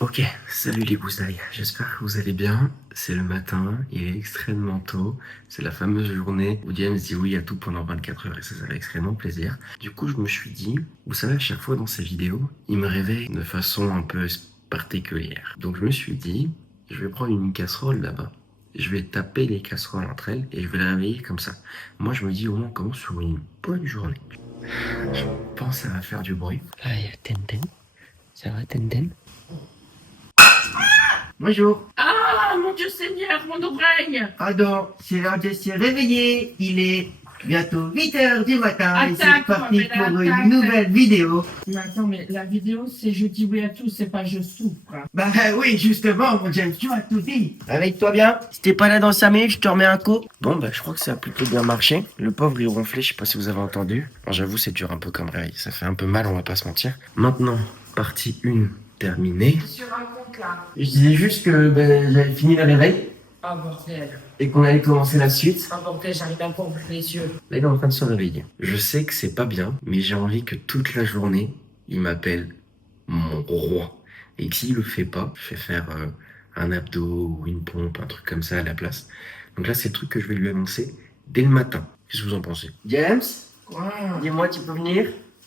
Ok, salut les gousailles, j'espère que vous allez bien. C'est le matin, il est extrêmement tôt. C'est la fameuse journée où James dit oui à tout pendant 24 heures et ça fait extrêmement plaisir. Du coup, je me suis dit, vous savez, à chaque fois dans ces vidéos, il me réveille de façon un peu particulière. Donc je me suis dit, je vais prendre une casserole là-bas. Je vais taper les casseroles entre elles et je vais les réveiller comme ça. Moi, je me dis au moins on commence sur une bonne journée. Je pense que ça va faire du bruit. Là, il y a Tenten. Ça va, Tenten? Bonjour. Ah, mon Dieu Seigneur, mon oreille! Alors, c'est l'heure de se réveiller. Il est bientôt 8 heures du matin et c'est Attaque, parti Mohamed, pour attaque. une nouvelle vidéo. Mais attends, mais la vidéo, c'est je dis oui à tout, c'est pas je souffre. Bah oui, justement, mon James, tu as tout dit. Réveille-toi bien. Si t'es pas là dans 5 minutes, je te remets un coup. Bon, bah je crois que ça a plutôt bien marché. Le pauvre, il ronflait, je sais pas si vous avez entendu. Alors, j'avoue, c'est dur un peu comme réveil. Ça fait un peu mal, on va pas se mentir. Maintenant, partie 1 terminée. Sur un compte là. Je disais juste que j'avais fini le réveil Oh bordel. et qu'on allait commencer la suite. Oh bordel, j'arrive même pas à ouvrir les yeux. Là, il est en train de se réveiller. Je sais que c'est pas bien, mais j'ai envie que toute la journée, il m'appelle mon roi. Et que s'il le fait pas, je vais faire un abdo ou une pompe, un truc comme ça à la place. Donc là, c'est le truc que je vais lui annoncer dès le matin. Qu'est-ce que vous en pensez? James, Quoi? dis-moi, tu peux venir?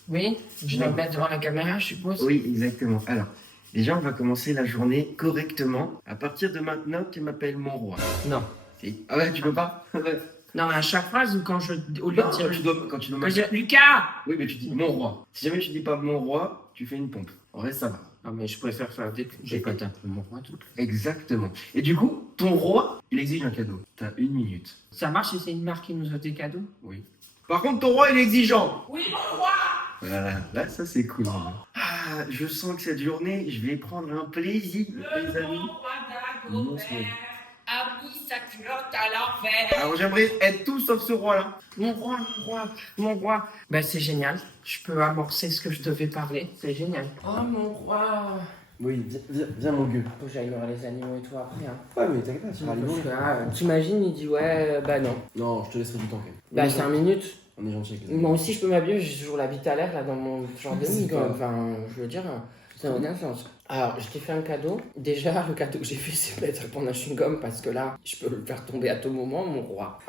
Oui, je dois me mettre devant la caméra, je suppose. Oui, exactement. Alors, déjà, on va commencer la journée correctement. À partir de maintenant, tu m'appelles mon roi. Non. Si. Ah ouais, tu peux pas? Non, mais à chaque phrase ou quand je. Au lieu de dire. Quand tu dois Quand je dis, Lucas! Oui, mais tu dis mon roi. Si jamais tu dis pas mon roi, tu fais une pompe. En vrai, ça va. Non, mais je préfère faire des. J'ai pas un peu mon roi tout. Exactement. Et du coup, ton roi, il exige un cadeau. T'as 1 minute. Ça marche si c'est une marque qui nous offre des cadeaux? Oui. Par contre, ton roi, il est exigeant. Oui, mon roi! Voilà, là, ça c'est cool. Ah, je sens que cette journée, je vais prendre un plaisir, les amis. A mis sa culotte à l'envers. Alors, j'aimerais être tout sauf ce roi-là. Mon roi, mon roi, mon roi. Ben c'est génial. Je peux amorcer ce que je devais parler. C'est génial. Oh mon roi. Oui, viens mon gueule. Faut que j'aille voir les animaux et tout après. Hein. Ouais, mais t'inquiète pas, tu vas aller Parce que, t'imagines, il dit ouais, bah non. Non, je te laisserai du temps quand même. Bah 5 minutes. On est gentil avec les Moi aussi je peux m'habiller, j'ai toujours la bite à l'air là dans mon genre de C'est nuit. pas- Enfin, je veux dire, ça n'a aucun sens. Alors, je t'ai fait un cadeau. Déjà, le cadeau que j'ai fait, c'est mettre prendre un chewing-gum parce que là, je peux le faire tomber à tout moment, mon roi.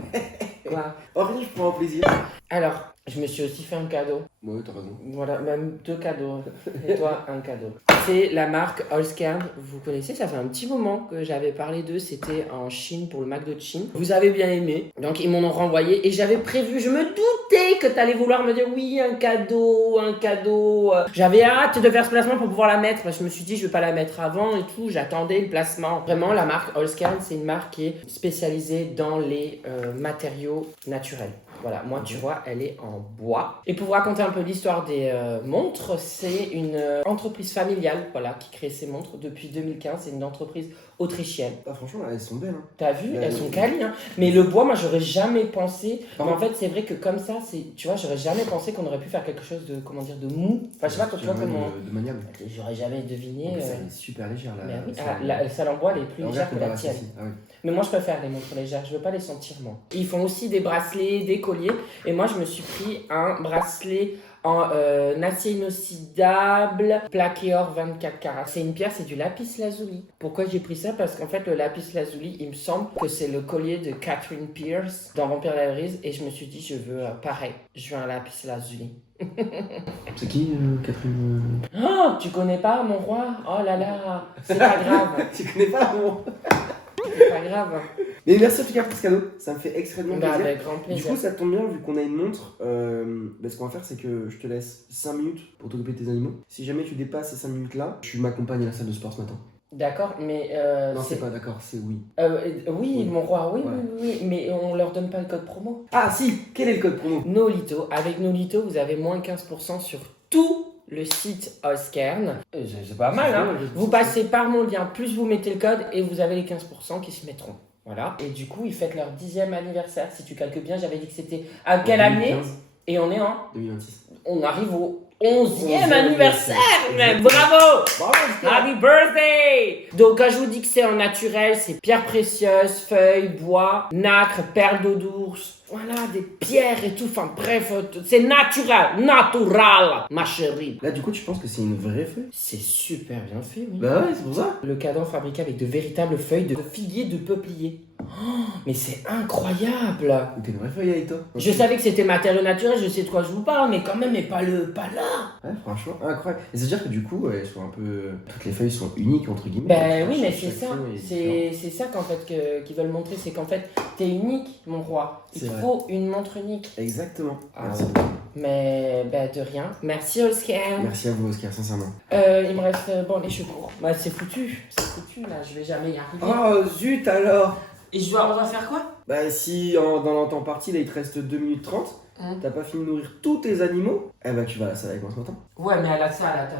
Quoi? Oh, rien, je prends un plaisir. Alors, je me suis aussi fait un cadeau. Ouais, t'as raison. Voilà, même 2 cadeaux. Et toi, un cadeau. C'est la marque Allscan. Vous connaissez, ça fait un petit moment que j'avais parlé d'eux. C'était en Chine pour le Mac de Chine. Vous avez bien aimé. Donc, ils m'en ont renvoyé. Et j'avais prévu, je me doutais que t'allais vouloir me dire oui, un cadeau, un cadeau. J'avais hâte de faire ce placement pour pouvoir la mettre. Je me suis dit, je vais pas la mettre avant et tout. J'attendais le placement. Vraiment, la marque Allscan, c'est une marque qui est spécialisée dans les matériaux naturels. Voilà, moi tu vois, elle est en bois. Et pour vous raconter un peu l'histoire des montres, c'est une entreprise familiale voilà, qui crée ces montres depuis 2015. C'est une entreprise autrichienne. Ah, franchement, elles sont belles. Hein. T'as vu, Ouais, elles ouais. sont qualies. Hein. Mais le bois, moi j'aurais jamais pensé. Par Mais en contre- fait, c'est vrai que comme ça, tu vois, j'aurais jamais pensé qu'on aurait pu faire quelque chose de, comment dire, de mou. Enfin, je sais pas, quand tu vois comment. De maniable. J'aurais jamais deviné. En plus, elle est super légère là. Mais oui, la salle en bois, elle est plus légère que la tienne. Ah oui. Mais moi, je préfère les montres légères. Je veux pas les sentir, moi. Ils font aussi des bracelets, des colliers. Et moi, je me suis pris un bracelet en acier inoxydable, plaqué or 24 carats. C'est une pierre, c'est du lapis lazuli. Pourquoi j'ai pris ça? Parce qu'en fait, le lapis lazuli, il me semble que c'est le collier de Catherine Pierce dans Vampire Diaries. Et je me suis dit, je veux pareil. Je veux un lapis lazuli. C'est qui, Catherine Oh, tu connais pas mon roi? Oh là là, c'est pas grave. Tu connais pas, mon C'est pas grave. Mais merci en tout cas pour ce cadeau, ça me fait extrêmement Bah, plaisir. avec grand Du plaisir. coup, ça tombe bien vu qu'on a une montre. Ce qu'on va faire, c'est que je te laisse 5 minutes pour t'occuper de tes animaux. Si jamais tu dépasses ces 5 minutes-là, tu m'accompagnes à la salle de sport ce matin. D'accord, mais Non, c'est pas d'accord, c'est oui. oui, Oui. mon roi, oui, Voilà. oui, mais on leur donne pas le code promo. Ah si, quel est le code promo? Nolito, avec Nolito, vous avez moins 15% sur tout le site Allscan. C'est pas mal, hein. Vous passez par mon lien, plus vous mettez le code et vous avez les 15% qui se mettront. Voilà. Et du coup, ils fêtent leur 10e anniversaire. Si tu calcules bien, j'avais dit que c'était à quelle année? 2015, Et on est en... 2026. On arrive au 11e 11e anniversaire, même. Exactement. Bravo! Bravo, Happy birthday! Donc quand je vous dis que c'est en naturel, c'est pierres précieuses, feuilles, bois, nacre, perles d'eau d'ours, voilà, des pierres et tout. Enfin bref, c'est natural, ma chérie. Là, du coup, tu penses que c'est une vraie feuille? C'est super bien fait, oui. Bah ouais, c'est pour ça. Le cadran fabriqué avec de véritables feuilles de figuier de peuplier. Oh, mais c'est incroyable. T'es une vraie feuille avec toi. Je savais que c'était matériau naturel, je sais de quoi je vous parle, mais quand même, mais pas là. Ouais, franchement, incroyable. Et c'est-à-dire que du coup, elles sont un peu... Toutes les feuilles sont uniques, entre guillemets. Ben oui, mais Chaque c'est ça. feuille est différente. C'est ça qu'en fait qu'ils veulent montrer, c'est qu'en fait, t'es unique, mon roi. Il C'est vrai. faut une montre unique. Exactement. Ah, Merci. mais ben de rien. Merci Oscar. Merci à vous, Oscar, sincèrement. Il me reste bon les cheveux. Bah c'est foutu là, je vais jamais y arriver. Oh, zut alors. Et on doit faire quoi? Bah si dans ton parti, là, il te reste 2 minutes 30, t'as pas fini de nourrir tous tes animaux, eh bah tu vas à la salle avec moi ce matin. Ouais, mais à la salle, attends.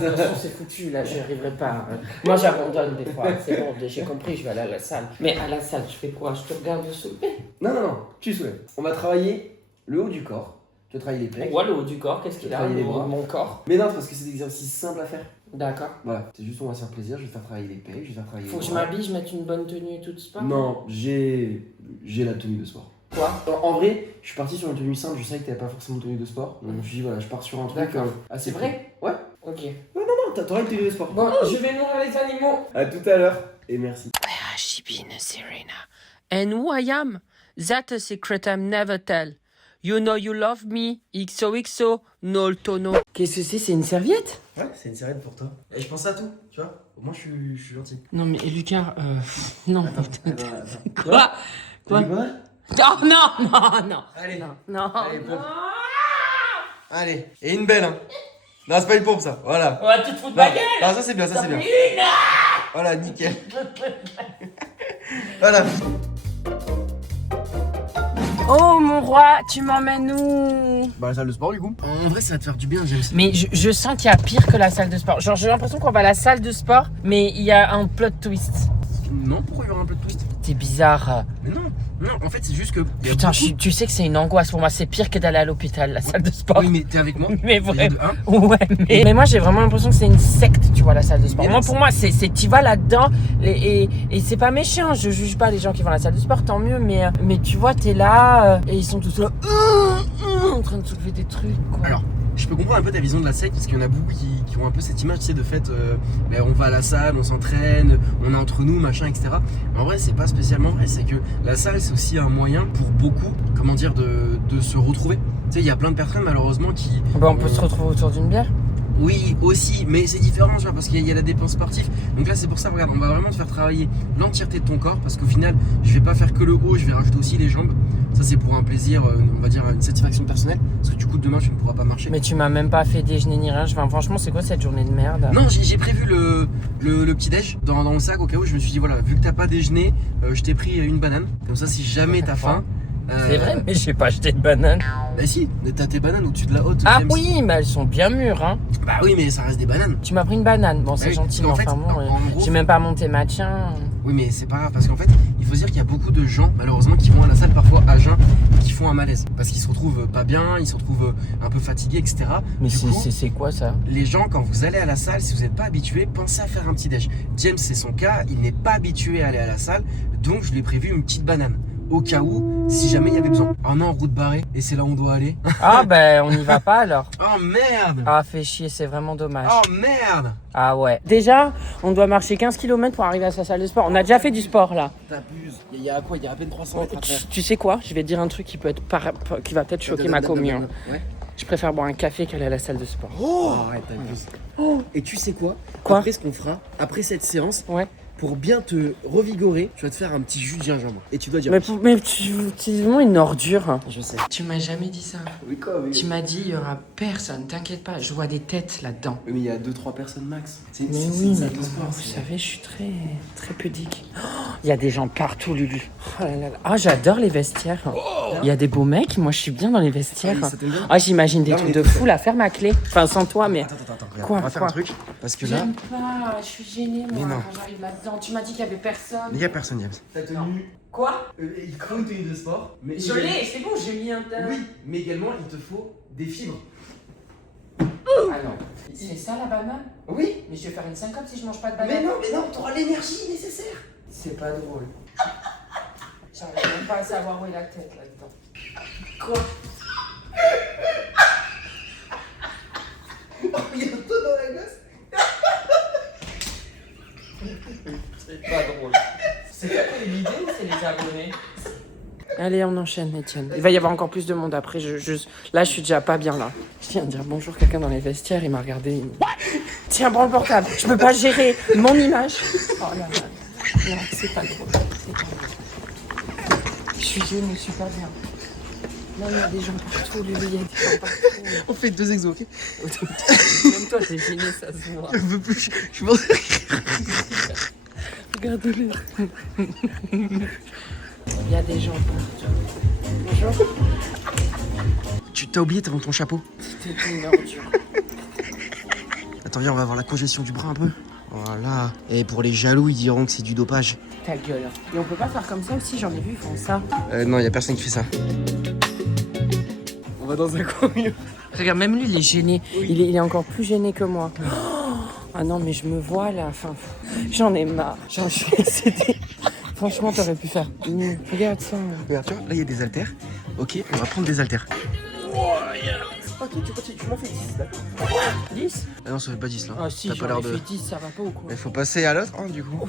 De toute façon, c'est foutu, là, j'y arriverai pas. Moi, j'abandonne des fois, c'est bon, j'ai compris, je vais aller à la salle. Mais à la salle, je fais quoi? Je te regarde soulever. Non, tu soulèves. On va travailler le haut du corps. Tu vas travailler les pecs. Ouais, le haut du corps, qu'est-ce qu'il a? Travailler les Le haut bras. de mon corps. Mais non, c'est parce que c'est des exercices simples à faire. D'accord. Voilà, c'est juste on va se faire plaisir, je vais te faire travailler les pecs, je vais te faire travailler Faut que les je bras. m'habille, je mette une bonne tenue et tout de sport? Non, j'ai la tenue de sport. Quoi? En vrai, je suis parti sur une tenue simple, je savais que t'avais pas forcément de tenue de sport. Donc je me suis dit voilà, je pars sur un truc D'accord. assez C'est vrai? cool. Ouais. Ok. Non, t'auras une tenue de sport. Bon, je vais nourrir les animaux. À tout à l'heure et merci. Where has she been, Serena? And who I am? That's a secret I'm never tell. You know you love me, XOXO, no tono. Qu'est-ce que c'est? C'est une serviette? Ouais, c'est une serviette pour toi. Et je pense à tout, tu vois. Au moins je suis gentil. Non, mais Lucas, non. Quoi? Quoi? Tu dis quoi? Oh non. Allez. Non. Allez, pompe. Allez, et une belle, hein. Non, c'est pas une pompe ça, voilà. On va tout te foutre Non, ma gueule. non, ça c'est bien, ça c'est bien. Une. Voilà, nickel. Voilà. Oh mon roi, tu m'emmènes où? Bah la salle de sport du coup. En vrai ça va te faire du bien James. Mais je sens qu'il y a pire que la salle de sport. Genre j'ai l'impression qu'on va à la salle de sport, mais il y a un plot twist. Non, pourquoi il y aura un peu de twist? C'est bizarre. Mais non, en fait c'est juste que... Putain, tu sais que c'est une angoisse pour moi. C'est pire que d'aller à l'hôpital, la salle de sport. Oui mais t'es avec moi. Mais Déjà vraiment. de un. Ouais, mais moi j'ai vraiment l'impression que c'est une secte, tu vois, la salle de sport. Mais Moi non, pour moi, c'est tu vas là-dedans et c'est pas méchant. Je juge pas les gens qui vont à la salle de sport, tant mieux. Mais tu vois, t'es là et ils sont tous là en train de soulever des trucs. Quoi. Alors, je peux comprendre un peu ta vision de la secte parce qu'il y en a beaucoup qui ont un peu cette image, tu sais, de fait, on va à la salle, on s'entraîne, on est entre nous, machin, etc. Mais en vrai, c'est pas spécialement vrai. C'est que la salle, c'est aussi un moyen pour beaucoup, comment dire, de se retrouver. Tu sais, il y a plein de personnes malheureusement qui. Bah, on peut se retrouver autour d'une bière. Oui, aussi, mais c'est différent, tu vois, parce qu'il y a la dépense sportive. Donc là, c'est pour ça, regarde, on va vraiment te faire travailler l'entièreté de ton corps, parce qu'au final, je vais pas faire que le haut, je vais rajouter aussi les jambes. Ça, c'est pour un plaisir, on va dire, une satisfaction personnelle, parce que du coup, demain, tu ne pourras pas marcher. Mais tu m'as même pas fait déjeuner ni rien. Enfin, franchement, c'est quoi cette journée de merde? Non, j'ai prévu le petit déj dans le sac, au cas où je me suis dit, voilà, vu que t'as pas déjeuné, je t'ai pris une banane. Comme ça, si jamais t'as faim. C'est vrai, mais j'ai pas acheté de banane. Bah si, t'as tes bananes au-dessus de la haute. Ah James. oui, mais elles sont bien mûres, hein. Bah oui, mais ça reste des bananes. Tu m'as pris une banane. Bon, c'est oui, gentil, mais parce qu'en enfin fait, bon, en gros- j'ai même pas monté ma tien. Oui, mais c'est pas grave, parce qu'en fait, il faut se dire qu'il y a beaucoup de gens, malheureusement, qui vont à la salle parfois à jeun, qui font un malaise. Parce qu'ils se retrouvent pas bien, ils se retrouvent un peu fatigués, etc. Mais Du coup, c'est quoi ça? les gens, quand vous allez à la salle, si vous n'êtes pas habitué, pensez à faire un petit déj. James, c'est son cas, il n'est pas habitué à aller à la salle, donc je lui ai prévu une petite banane. Au cas où, si jamais il y avait besoin. Oh non, route barrée, et c'est là où on doit aller. Ah ben, on y va pas alors. Oh merde! Ah, fait chier, c'est vraiment dommage. Oh merde! Ah ouais. Déjà, on doit marcher 15 km pour arriver à sa salle de sport. On a déjà fait du sport là. T'abuses. Il y a quoi? Il y a à peine 300 mètres à faire. Tu sais quoi? Je vais te dire un truc qui peut être qui va peut-être choquer ma commune. Ouais. Je préfère boire un café qu'aller à la salle de sport. Oh, arrête, t'abuses. Et tu sais quoi? Quoi? Après ce qu'on fera, après cette séance, Ouais. pour bien te revigorer, tu vas te faire un petit jus de gingembre. Et tu dois dire. Mais tu es vraiment une ordure. Je sais. Tu m'as jamais dit ça. Oui, quoi, oui. Tu m'as dit, il y aura personne, t'inquiète pas, je vois des têtes là-dedans. Oui, mais il y a 2-3 personnes max. C'est Mais c'est oui, une mais salle de sport. vous savez, je suis très pudique. Oh, il y a des gens partout, Lulu. Oh là là là. Ah, j'adore les vestiaires. Il y a des beaux mecs, moi je suis bien dans les vestiaires. Ah oui, ça t'aime bien? Ah, j'imagine des Non, trucs mais- de fou là, faire ma clé. Enfin, sans toi, mais. Attends, regarde. Quoi, on va faire quoi un truc. Parce que là, J'aime pas, je suis gênée Mais moi non. quand j'arrive là-dedans. Tu m'as dit qu'il y avait personne. il y a personne, James. Ta tenue, Quoi? il te faut une tenue de sport. Mais Je l'ai, c'est bon, j'ai mis un tas. Oui, mais également, il te faut des fibres. Ah non. C'est ça la banane? Oui, Mais je vais faire une syncope si je mange pas de banane. mais non, t'auras l'énergie nécessaire. C'est pas drôle. J'arrive même pas à savoir où est la tête là-dedans. Quoi? Regarde-toi dans la glace. C'est pas drôle. C'est pas l'idée ou c'est les abonnés? Allez, on enchaîne, Etienne. Il va y avoir encore plus de monde après. Là, je suis déjà pas bien là. Je viens de dire bonjour quelqu'un dans les vestiaires. Il m'a regardé. Tiens, prends le portable. Je peux pas gérer mon image. Oh là là. Non, c'est pas drôle. C'est pas drôle. Je suis gênée, je suis pas bien. Non, il y a des gens partout, lui, il y a des gens partout. On fait 2 exos, ok? Même toi, t'es gêné, ça se voit. Je veux plus. Je m'en Regarde-le. Il y a des gens partout. Bonjour. Tu t'as oublié ton chapeau. C'était une ordure. Attends, viens, on va voir la congestion du bras un peu. Voilà. Et pour les jaloux, ils diront que c'est du dopage. Ta gueule. Et on peut pas faire comme ça aussi, j'en ai vu, ils font ça. Non, y a personne qui fait ça. On va dans un coin. Regarde, même lui, il est gêné. Oui. Il est encore plus gêné que moi. Oh ah non, mais je me vois là. Enfin, j'en ai marre. Je suis excédée. Franchement, t'aurais pu faire. Regarde ça. Regarde, tu vois, là, il y a des haltères. Ok, on va prendre des haltères. Ok, tu continues. Tu m'en fais 10, d'accord? 10? Ah non, ça fait pas 10 là. Ah si, t'as pas l'air de. Fait 10, ça va pas ou quoi? Il faut passer à l'autre, hein, du coup.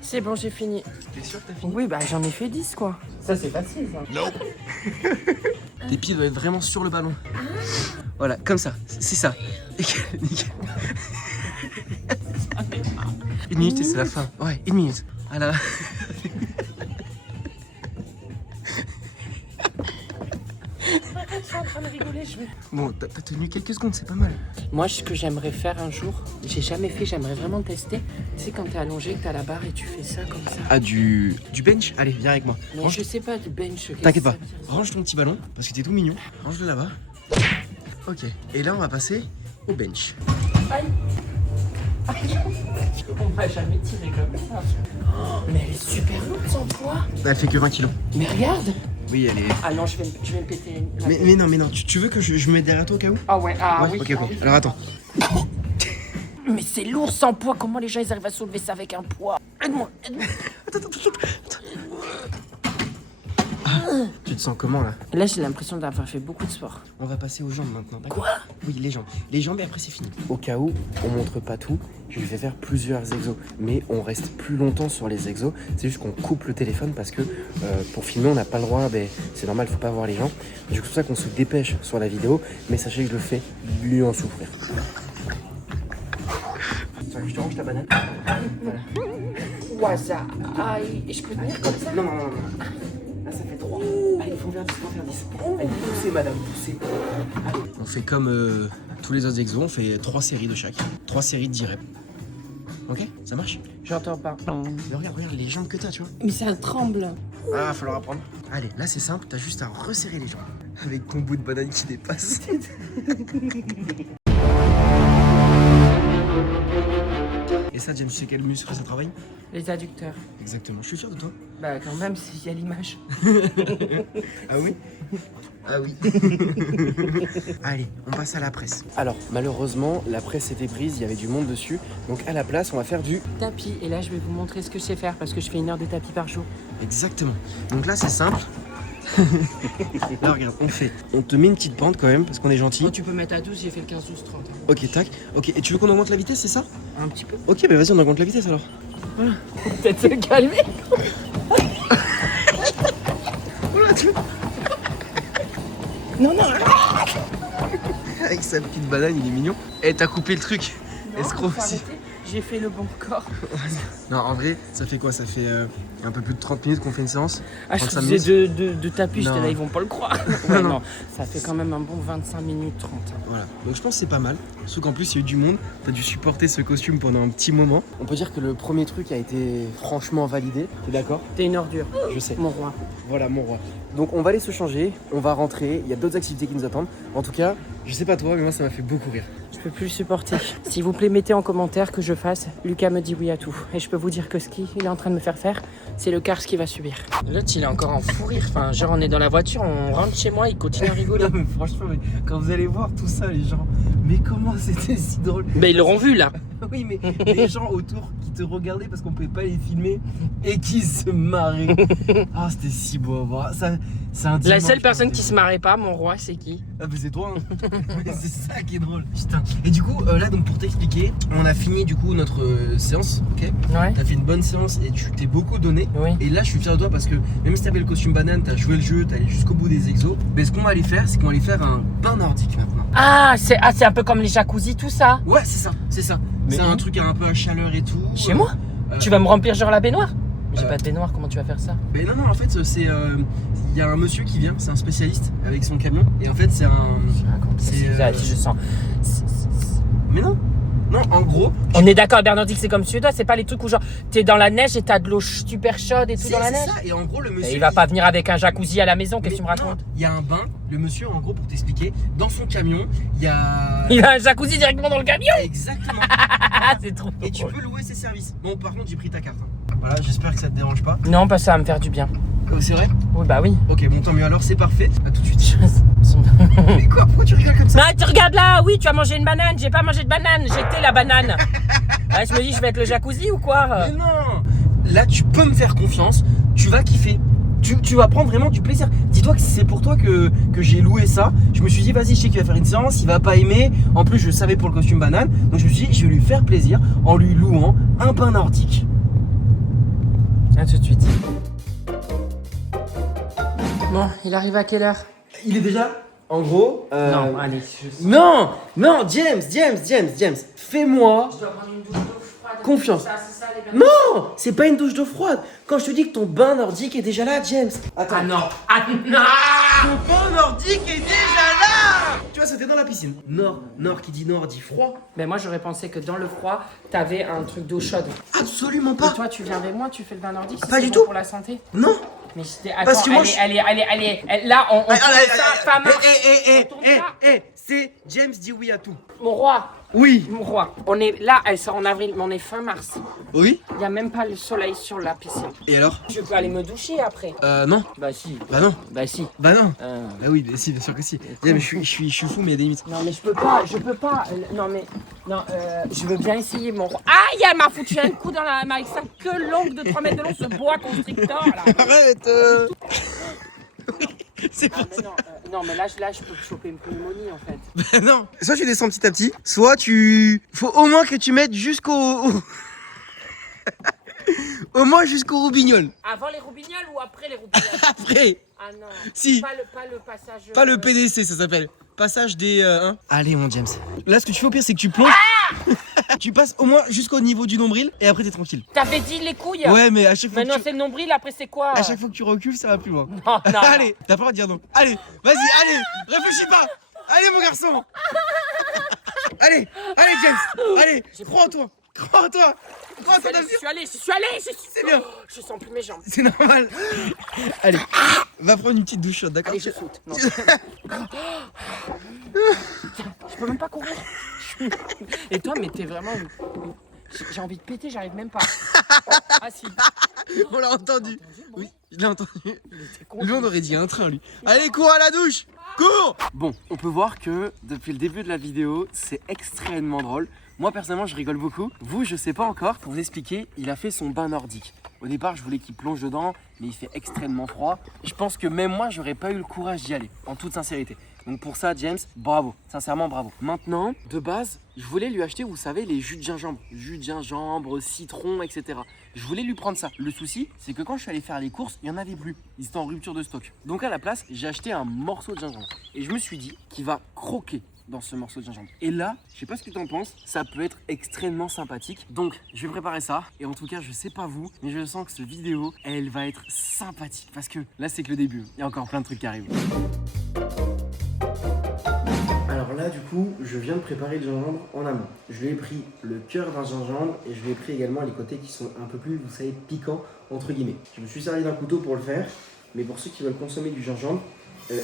C'est bon, j'ai fini. T'es sûr que t'as fini? Oui, bah j'en ai fait 10 quoi. Ça, c'est facile ça. Non. Tes pieds doivent être vraiment sur le ballon. Voilà, comme ça. C'est ça. Nickel. Une minute et c'est la fin. Ouais, 1 minute. Voilà. Je suis en train de rigoler, Bon, t'as tenu quelques secondes, c'est pas mal. Moi, ce que j'aimerais faire un jour, j'ai jamais fait, j'aimerais vraiment tester. Tu sais, quand t'es allongé, que t'as la barre et tu fais ça comme ça. Ah, du bench? Allez, viens avec moi. Mais je sais pas, du bench. T'inquiète pas. Range ton petit ballon, parce que t'es tout mignon. Range-le là-bas. Ok. Et là, on va passer au bench. Aïe. Aïe. On va jamais tirer comme ça. Oh, mais elle est super lourde, sans poids. Elle fait que 20 kilos. Mais regarde. Oui, elle est... Ah non, je vais me péter. Mais non, tu veux que je me mette derrière toi au cas où? Ah ouais, oui. Ok, ah oui. alors attends. Mais c'est lourd sans poids, comment les gens ils arrivent à soulever ça avec un poids? Aide-moi. Attends. Tu te sens comment là? Là, j'ai l'impression d'avoir fait beaucoup de sport. On va passer aux jambes maintenant, d'accord? Quoi? Oui, les jambes. Les jambes et après c'est fini. Au cas où on montre pas tout, je vais faire plusieurs exos. Mais on reste plus longtemps sur les exos. C'est juste qu'on coupe le téléphone parce que pour filmer, on n'a pas le droit. C'est normal, faut pas voir les gens. Du coup, c'est pour ça qu'on se dépêche sur la vidéo. Mais sachez que je le fais lui en souffrir. Tiens, je te range ta banane. Voilà. Ouais, ça. Aïe. Et je peux tenir comme ça? Non. Là, ça fait 3. Allez, faut faire 10, Allez, poussez, madame, poussez. Allez. On fait comme tous les autres exos, on fait 3 séries de chaque. 3 séries de 10 reps. Ok? Ça marche? J'entends pas. Mais regarde les jambes que t'as, tu vois. Mais ça tremble. Ah, va falloir apprendre. Allez, là c'est simple, t'as juste à resserrer les jambes. Avec ton bout de banane qui dépasse. Et ça, James, tu sais quel muscle ça travaille? Les adducteurs. Exactement, je suis fier de toi. Bah quand même, s'il y a l'image. Ah oui? Ah oui. Allez, on passe à la presse. Alors, malheureusement, la presse était prise, il y avait du monde dessus. Donc à la place, on va faire du tapis. Et là, je vais vous montrer ce que je sais faire parce que je fais 1 heure de tapis par jour. Exactement. Donc là, c'est simple. Là, regarde, on te met une petite pente quand même parce qu'on est gentil. Oh, tu peux mettre à 12, j'ai fait le 15, 12, 30. Ok, tac. Ok, et tu veux qu'on augmente la vitesse, c'est ça? Un petit peu. Ok, bah vas-y, on augmente la vitesse alors. Voilà. Peut-être se calmer. Non. Avec sa petite banane, il est mignon. Et t'as coupé le truc. Escroc aussi. J'ai fait le bon corps. Non, en vrai, ça fait quoi? Ça fait un peu plus de 30 minutes qu'on fait une séance. Ah, je faisais de tapis, j'étais là, ils vont pas le croire. Ouais, non, ça fait quand même un bon 25 minutes 30. Voilà, donc je pense que c'est pas mal. Sauf qu'en plus, il y a eu du monde. T'as dû supporter ce costume pendant un petit moment. On peut dire que le premier truc a été franchement validé. T'es d'accord? T'es une ordure. Je sais. Mon roi. Voilà, mon roi. Donc on va aller se changer, on va rentrer. Il y a d'autres activités qui nous attendent. En tout cas, je sais pas toi, mais moi ça m'a fait beaucoup rire. Je peux plus le supporter. S'il vous plaît, mettez en commentaire que je fasse. Lucas me dit oui à tout. Et je peux vous dire que ce qu'il est en train de me faire faire, c'est le quart ce qu'il va subir. L'autre, il est encore en fou rire. Enfin, genre, on est dans la voiture, on rentre chez moi, il continue à rigoler. Non, mais franchement, quand vous allez voir tout ça, les gens, mais comment c'était si drôle? Ben, ils l'auront vu là. Oui, mais les gens autour qui te regardaient parce qu'on pouvait pas les filmer et qui se marraient. Ah, c'était si beau à voir. Ça, c'est un La dimanche, seule personne qui c'est- se marrait pas, mon roi, c'est qui? Ah, mais c'est toi, hein. Mais c'est ça qui est drôle. Putain. Et du coup, là, donc pour t'expliquer, on a fini du coup notre séance, ok? Ouais. T'as fait une bonne séance et tu t'es beaucoup donné. Oui. Et là, je suis fier de toi parce que même si t'avais le costume banane, t'as joué le jeu, t'es allé jusqu'au bout des exos. Mais ce qu'on va aller faire, c'est qu'on va aller faire un bain nordique maintenant. Ah, c'est un peu comme les jacuzzi, tout ça. Ouais, c'est ça, c'est ça. Mais C'est où un truc un peu à chaleur et tout. Chez moi? Tu vas me remplir genre la baignoire? J'ai pas de baignoire, comment tu vas faire ça? Mais non, en fait, c'est. Il y a un monsieur qui vient, c'est un spécialiste avec son camion. Et en fait, c'est un. Je sens. Mais non, en gros. On est d'accord, Bernardic, c'est comme suédois, c'est pas les trucs où genre t'es dans la neige et t'as de l'eau super chaude et tout dans la neige. C'est ça, et en gros, le monsieur. Et il va pas venir avec un jacuzzi à la maison, qu'est-ce que tu me Mais racontes? non, il y a un bain, le monsieur, en gros, pour t'expliquer, dans son camion, il y a. Il a un jacuzzi directement dans le camion. Exactement. Ah, c'est trop Et tu drôle. peux louer ses services. Bon, par contre, j'ai pris ta carte. Hein. Voilà, j'espère que ça te dérange pas. Non, pas ça va me faire du bien. C'est vrai? Oui, bah oui. Ok, bon, tant mieux, alors c'est parfait. À tout de suite. Non, Mais quoi? Pourquoi tu rigoles comme ça? tu regardes là, oui, tu as mangé une banane. J'ai pas mangé de banane, j'ai été la banane. Ouais, je me dis, je vais être le jacuzzi ou quoi? Mais non! Là, tu peux me faire confiance, tu vas kiffer. Tu vas prendre vraiment du plaisir. Dis-toi que c'est pour toi que j'ai loué ça. Je me suis dit, vas-y, je sais qu'il va faire une séance, il va pas aimer. En plus, je savais pour le costume banane. Donc, je me suis dit, je vais lui faire plaisir en lui louant un bain nordique. À tout de suite. Bon, il arrive à quelle heure? Il est déjà, en gros. Non, allez. Non, James, fais-moi. Je dois prendre une douche d'eau froide. Confiance. C'est ça, les bains. Non, c'est pas une douche d'eau froide. Quand je te dis que ton bain nordique est déjà là, James. Attends. Ah non. Ah non. Ton bain nordique est déjà là. Tu vas sauter dans la piscine. Nord qui dit nord dit froid. Mais moi, j'aurais pensé que dans le froid, t'avais un truc d'eau chaude. Absolument Et pas. toi, tu viens avec moi, tu fais le bain nordique, Pas c'est du bon tout. pour la santé. Non. Mais c'était. Parce Attends, que moi, allez, là, on tourne ça, ça marche. On tourne ça. C'est James dit oui à tout. Mon roi, Oui. mon roi, on est là, elle sort en avril, mais on est fin mars. Oui. Il y a même pas le soleil sur la piscine. Et alors? Je peux aller me doucher après. Non. Bah si. Bah non. Bah si. Bah non. Bah oui, si, bien sûr que si. James, je suis fou, mais il y a des limites. Non mais je peux pas. Non mais, non, je veux bien essayer mon roi. Aïe, elle m'a foutu un coup dans la main avec sa queue longue de 3 mètres de long, ce boa constrictor là. Arrête. C'est Ah, mais non, mais là, je peux choper une pneumonie en fait. Non. Soit tu descends petit à petit, soit tu. Faut au moins que tu mettes jusqu'au. Au moins jusqu'au robignol. Avant les roubignoles ou après les roubignoles? Après. Ah non. Si. Pas le passage. Pas le PDC, ça s'appelle. Passage des. Allez, mon James. Là, ce que tu fais au pire, c'est que tu plonges. Tu passes au moins jusqu'au niveau du nombril et après, t'es tranquille. T'avais dit les couilles? Ouais, mais à chaque fois, Maintenant que tu... c'est le nombril, après c'est quoi? à chaque fois que tu recules, ça va plus loin. Non, non. Allez, t'as pas le droit de dire non. Allez, vas-y, allez, réfléchis pas. Allez, mon garçon. Allez, James. Allez, crois en toi. Crois en toi. Crois en ton Je avenir. suis allé. C'est bien. Je sens plus mes jambes. C'est normal. Allez, va prendre une petite douche chaude, d'accord? Allez, je saute. Non. Je peux même pas courir. Et toi, mais t'es vraiment. J'ai envie de péter, j'arrive même pas. Ah si. On l'a entendu. Bon, Oui, je l'ai entendu. il était con. Lui, on aurait dit un train, lui. Allez, cours à la douche. Cours. Bon, on peut voir que depuis le début de la vidéo, c'est extrêmement drôle. Moi, personnellement, je rigole beaucoup. Vous, je sais pas encore. Pour vous expliquer, il a fait son bain nordique. Au départ, je voulais qu'il plonge dedans, mais il fait extrêmement froid. Je pense que même moi, j'aurais pas eu le courage d'y aller, en toute sincérité. Donc pour ça, James, bravo, sincèrement bravo. Maintenant, de base, je voulais lui acheter, vous savez, les jus de gingembre. Jus de gingembre, citron, etc. Je voulais lui prendre ça. Le souci, c'est que quand je suis allé faire les courses, il n'y en avait plus. Ils étaient en rupture de stock. Donc à la place, j'ai acheté un morceau de gingembre. Et je me suis dit qu'il va croquer dans ce morceau de gingembre. Et là, je sais pas ce que tu en penses, ça peut être extrêmement sympathique. Donc, je vais préparer ça. Et en tout cas, je sais pas vous, mais je sens que cette vidéo, elle va être sympathique. Parce que là, c'est que le début. Il y a encore plein de trucs qui arrivent. Alors là, du coup, je viens de préparer le gingembre en amont. Je lui ai pris le cœur d'un gingembre et je lui ai pris également les côtés qui sont un peu plus, vous savez, piquants, entre guillemets. Je me suis servi d'un couteau pour le faire, mais pour ceux qui veulent consommer du gingembre,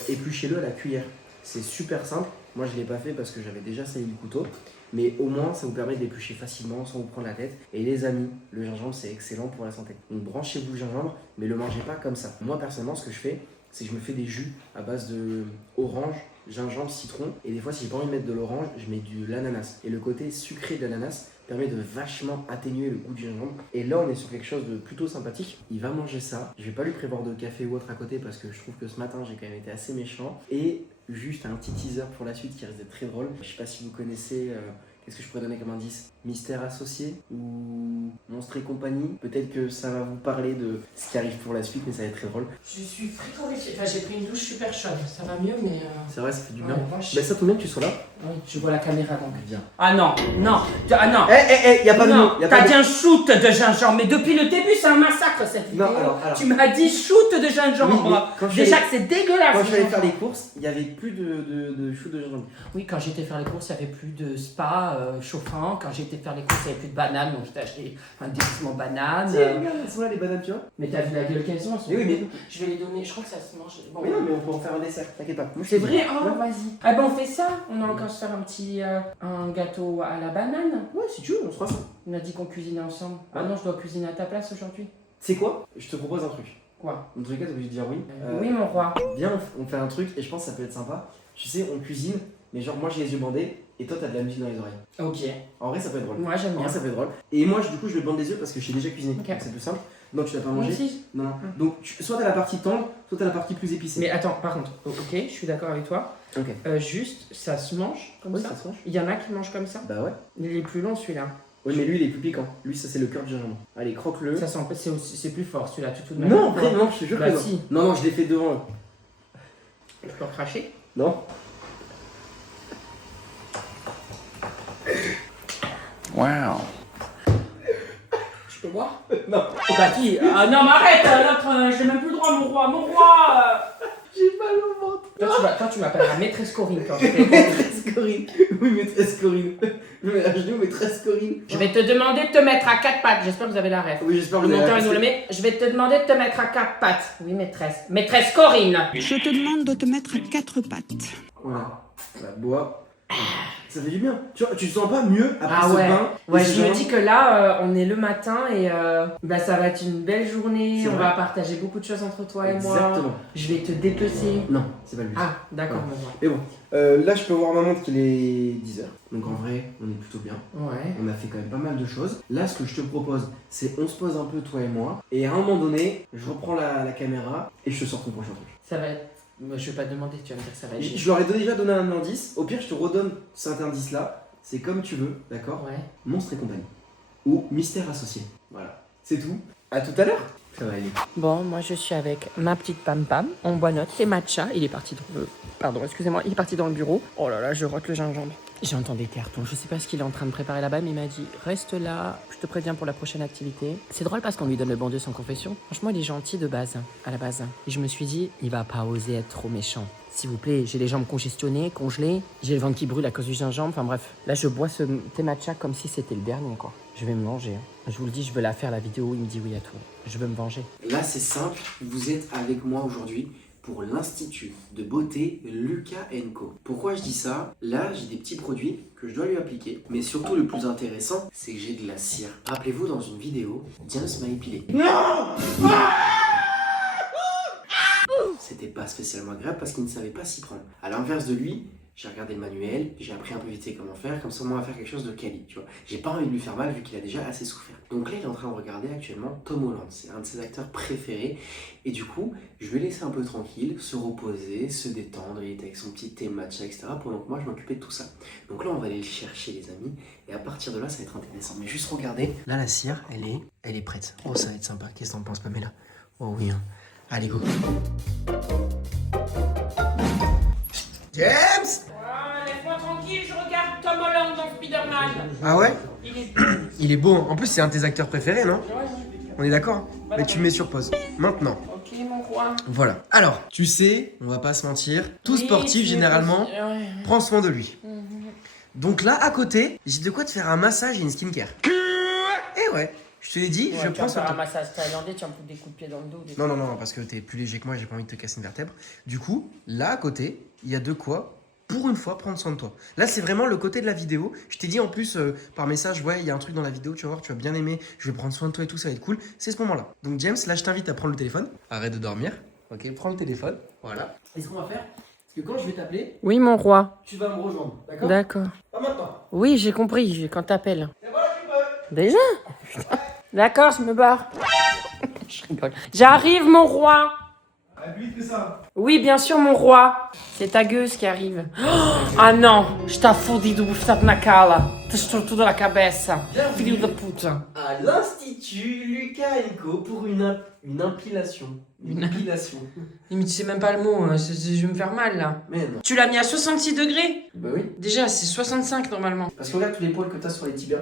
épluchez-le à la cuillère. C'est super simple. Moi, je ne l'ai pas fait parce que j'avais déjà sali le couteau. Mais au moins, ça vous permet d'éplucher facilement sans vous prendre la tête. Et les amis, le gingembre, c'est excellent pour la santé. Donc branchez-vous le gingembre, mais le mangez pas comme ça. Moi, personnellement, ce que je fais, c'est que je me fais des jus à base de orange, gingembre, citron. Et des fois, si j'ai pas envie de mettre de l'orange, je mets de l'ananas. Et le côté sucré de l'ananas permet de vachement atténuer le goût du gingembre. Et là, on est sur quelque chose de plutôt sympathique. Il va manger ça. Je vais pas lui prévoir de café ou autre à côté parce que je trouve que ce matin, j'ai quand même été assez méchant. Et juste un petit teaser pour la suite qui risque d'être très drôle. Je sais pas si vous connaissez... Qu'est-ce que je pourrais donner comme indice? Mystère associé ou Monstre et compagnie? Peut-être que ça va vous parler de ce qui arrive pour la suite, mais ça va être très drôle. Je suis frigorifiée. Enfin, j'ai pris une douche super chaude. Ça va mieux, mais. C'est vrai, ça fait du bien. Ouais, vache. Mais ça tombe bien que tu sois là. Oui, je vois la caméra donc. Viens. Ah non, non, ah non. Y a pas de non, mots. t'as dit un shoot de gingembre, mais depuis le début, c'est un massacre cette vidéo. Non, alors. Tu m'as dit shoot de gingembre. Oui, mais quand je Déjà suis que c'est dégueulasse. Quand je suis allé le faire les gingembre. courses, il y avait plus de chou de gingembre. Oui, quand j'étais faire les courses, il n'y avait plus de spa chauffant. Quand j'étais faire les courses, il n'y avait plus de bananes, donc j'ai acheté un déguisement banane. Si, regarde, elles sont là les bananes, tu vois. Mais t'as vu la gueule qu'elles ont, elles sont Mais oui, mais- Je vais les donner, je crois que ça se mange. Bon, Mais non, mais on peut en faire un dessert, t'inquiète pas. Moi, je c'est suis- vrai, oh Ouais. vas-y. Ah ben on fait ça, on a encore se faire un petit un gâteau à la banane. Ouais, si tu veux, on se fera ça. On a dit qu'on cuisinait ensemble. Ah Ouais. non, je dois cuisiner à ta place aujourd'hui. C'est quoi? Je te propose un truc. Quoi? Dans tous les cas, t'es obligé de dire oui. Oui mon roi. Viens, on fait un truc et je pense que ça peut être sympa. Tu sais, on cuisine, mais genre moi j'ai les yeux bandés et toi t'as de la musique dans les oreilles. Ok. En vrai, ça peut être drôle. Moi j'aime En bien. vrai, ça peut être drôle. Et moi, du coup, je vais bande des yeux parce que je sais déjà cuisiner. Ok. Donc c'est plus simple. Non, tu l'as pas Moi mangé? aussi. Non, non. Donc, soit t'as la partie tendre, soit t'as la partie plus épicée. Mais attends, par contre, ok, je suis d'accord avec toi. Ok. Juste, ça se mange comme Oui, ça. ça se mange. Il y en a qui mangent comme ça. Bah ouais. Il est plus long celui-là. Oui, mais lui, il est plus piquant. Lui, ça, c'est le cœur du gingembre. Allez, croque-le. Ça sent c'est plus fort celui-là, tout de même. Non, après, non, je te jure Bah que non. si. Non, non, je l'ai fait devant eux. Je peux recracher. Non. Wow. Je peux boire? Non. Bah qui? Ah non, mais arrête, l'autre, j'ai même plus le droit, mon roi, mon roi! J'ai mal au ventre. Toi, tu m'appelles la maîtresse Corinne quand je fais. Maîtresse Corinne. Oui, maîtresse Corinne. Je mets à genoux, maîtresse Corinne. Je vais te demander de te mettre à quatre pattes. J'espère que vous avez la ref. Oui, j'espère que Le vous avez monteur, la il nous le met. Je vais te demander de te mettre à quatre pattes. Oui, maîtresse. Maîtresse Corinne. Je te demande de te mettre à quatre pattes. Voilà. Bah, bois. Ça fait du bien. Tu vois, tu te sens pas mieux après Ah ce ouais. bain? Ouais, et ce je me gingembre? dis que là, on est le matin et bah, ça va être une belle journée. C'est On vrai. va partager beaucoup de choses entre toi et moi. Exactement. Je vais te dépecer. Non, c'est pas le but. Ah, d'accord, Ouais. mon roi. Mais bon, là, je peux voir ma montre qu'il est 10h. Donc en vrai, on est plutôt bien. Ouais. On a fait quand même pas mal de choses. Là, ce que je te propose, c'est on se pose un peu, toi et moi. Et à un moment donné, je reprends la caméra et je te sors ton prochain truc. Ça va être. Moi, je vais pas te demander, tu vas me dire que ça va être. Je leur ai déjà donné un indice. Au pire, je te redonne cet indice-là. C'est comme tu veux, d'accord? Ouais. Monstre et compagnie. Ou mystère associé. Voilà. C'est tout. À tout à l'heure. Ça va aller. Bon, moi je suis avec ma petite Pam Pam. On boit notre thé matcha. Il est parti dans le... Pardon, excusez-moi. Il est parti dans le bureau. Oh là là, je rote le gingembre. J'entends des cartons. Je sais pas ce qu'il est en train de préparer là-bas, mais il m'a dit reste là. Je te préviens pour la prochaine activité. C'est drôle parce qu'on lui donne le bon Dieu sans confession. Franchement, il est gentil de base, à la base. Et je me suis dit, il va pas oser être trop méchant. S'il vous plaît, j'ai les jambes congestionnées, congelées. J'ai le ventre qui brûle à cause du gingembre. Enfin bref, là je bois ce thé matcha comme si c'était le dernier, quoi. Je vais me manger. Hein. Je vous le dis, je veux la faire la vidéo où il me dit oui à tout. Je veux me venger. Là, c'est simple. Vous êtes avec moi aujourd'hui pour l'Institut de beauté Lucas & Co. Pourquoi je dis ça? Là, j'ai des petits produits que je dois lui appliquer. Mais surtout, le plus intéressant, c'est que j'ai de la cire. Rappelez-vous, dans une vidéo, James m'a épilé. C'était pas spécialement agréable parce qu'il ne savait pas s'y prendre. À l'inverse de lui, j'ai regardé le manuel, j'ai appris un peu vite comment faire, comme ça moi on va faire quelque chose de quali, tu vois. J'ai pas envie de lui faire mal vu qu'il a déjà assez souffert. Donc là il est en train de regarder actuellement Tom Holland, c'est un de ses acteurs préférés. Et du coup, je vais laisser un peu tranquille, se reposer, se détendre, il était avec son petit thé matcha, etc. Pendant que moi je m'occupais de tout ça. Donc là on va aller le chercher les amis, et à partir de là ça va être intéressant. Mais juste regardez, là la cire, elle est prête. Oh ça va être sympa, qu'est-ce que t'en penses Pamela? Oh oui, hein. Allez go. James! Laisse-moi tranquille, je regarde Tom Holland dans Spider-Man. Ah ouais? Il est... Il est beau, en plus c'est un de tes acteurs préférés, non? On est d'accord? Mais tu me mets sur pause. Maintenant. Ok, mon roi. Voilà. Alors, tu sais, on va pas se mentir, tout sportif généralement prend soin de lui. Donc là, à côté, j'ai de quoi te faire un massage et une skincare. Eh ouais, je te l'ai dit, je prends soin de un toi. massage thaïlandais, tu en fous des coups de pied dans le dos. Des... Non, non, non, parce que t'es plus léger que moi, j'ai pas envie de te casser une vertèbre. Du coup, là à côté, il y a de quoi, pour une fois, prendre soin de toi. Là, c'est vraiment le côté de la vidéo. Je t'ai dit en plus par message, ouais, il y a un truc dans la vidéo, tu vas voir, tu vas bien aimer, je vais prendre soin de toi et tout, ça va être cool. C'est ce moment-là. Donc, James, là, je t'invite à prendre le téléphone. Arrête de dormir. Ok, prends le téléphone. Voilà. Et ce qu'on va faire, c'est que quand je vais t'appeler, Oui, mon roi. tu vas me rejoindre. D'accord? D'accord. Pas maintenant. Oui, j'ai compris, quand t'appelles. C'est bon, tu peux. Déjà? Putain. D'accord, je me barre. Je rigole. J'arrive, mon roi. Ah, plus vite que ça. Oui, bien sûr, mon roi. C'est ta gueuse qui arrive. Ah non, está fodido, está na cala. Te estou tudo na cabeça. Filho de puta. À l'Institut Lucas Co pour une impilation. Une impilation. Mais tu sais même pas le mot, hein. Je vais me faire mal là. Mais non. Tu l'as mis à 66 degrés? Bah oui. Déjà, c'est 65 normalement. Parce que regarde tous les poils que t'as sur les tibias.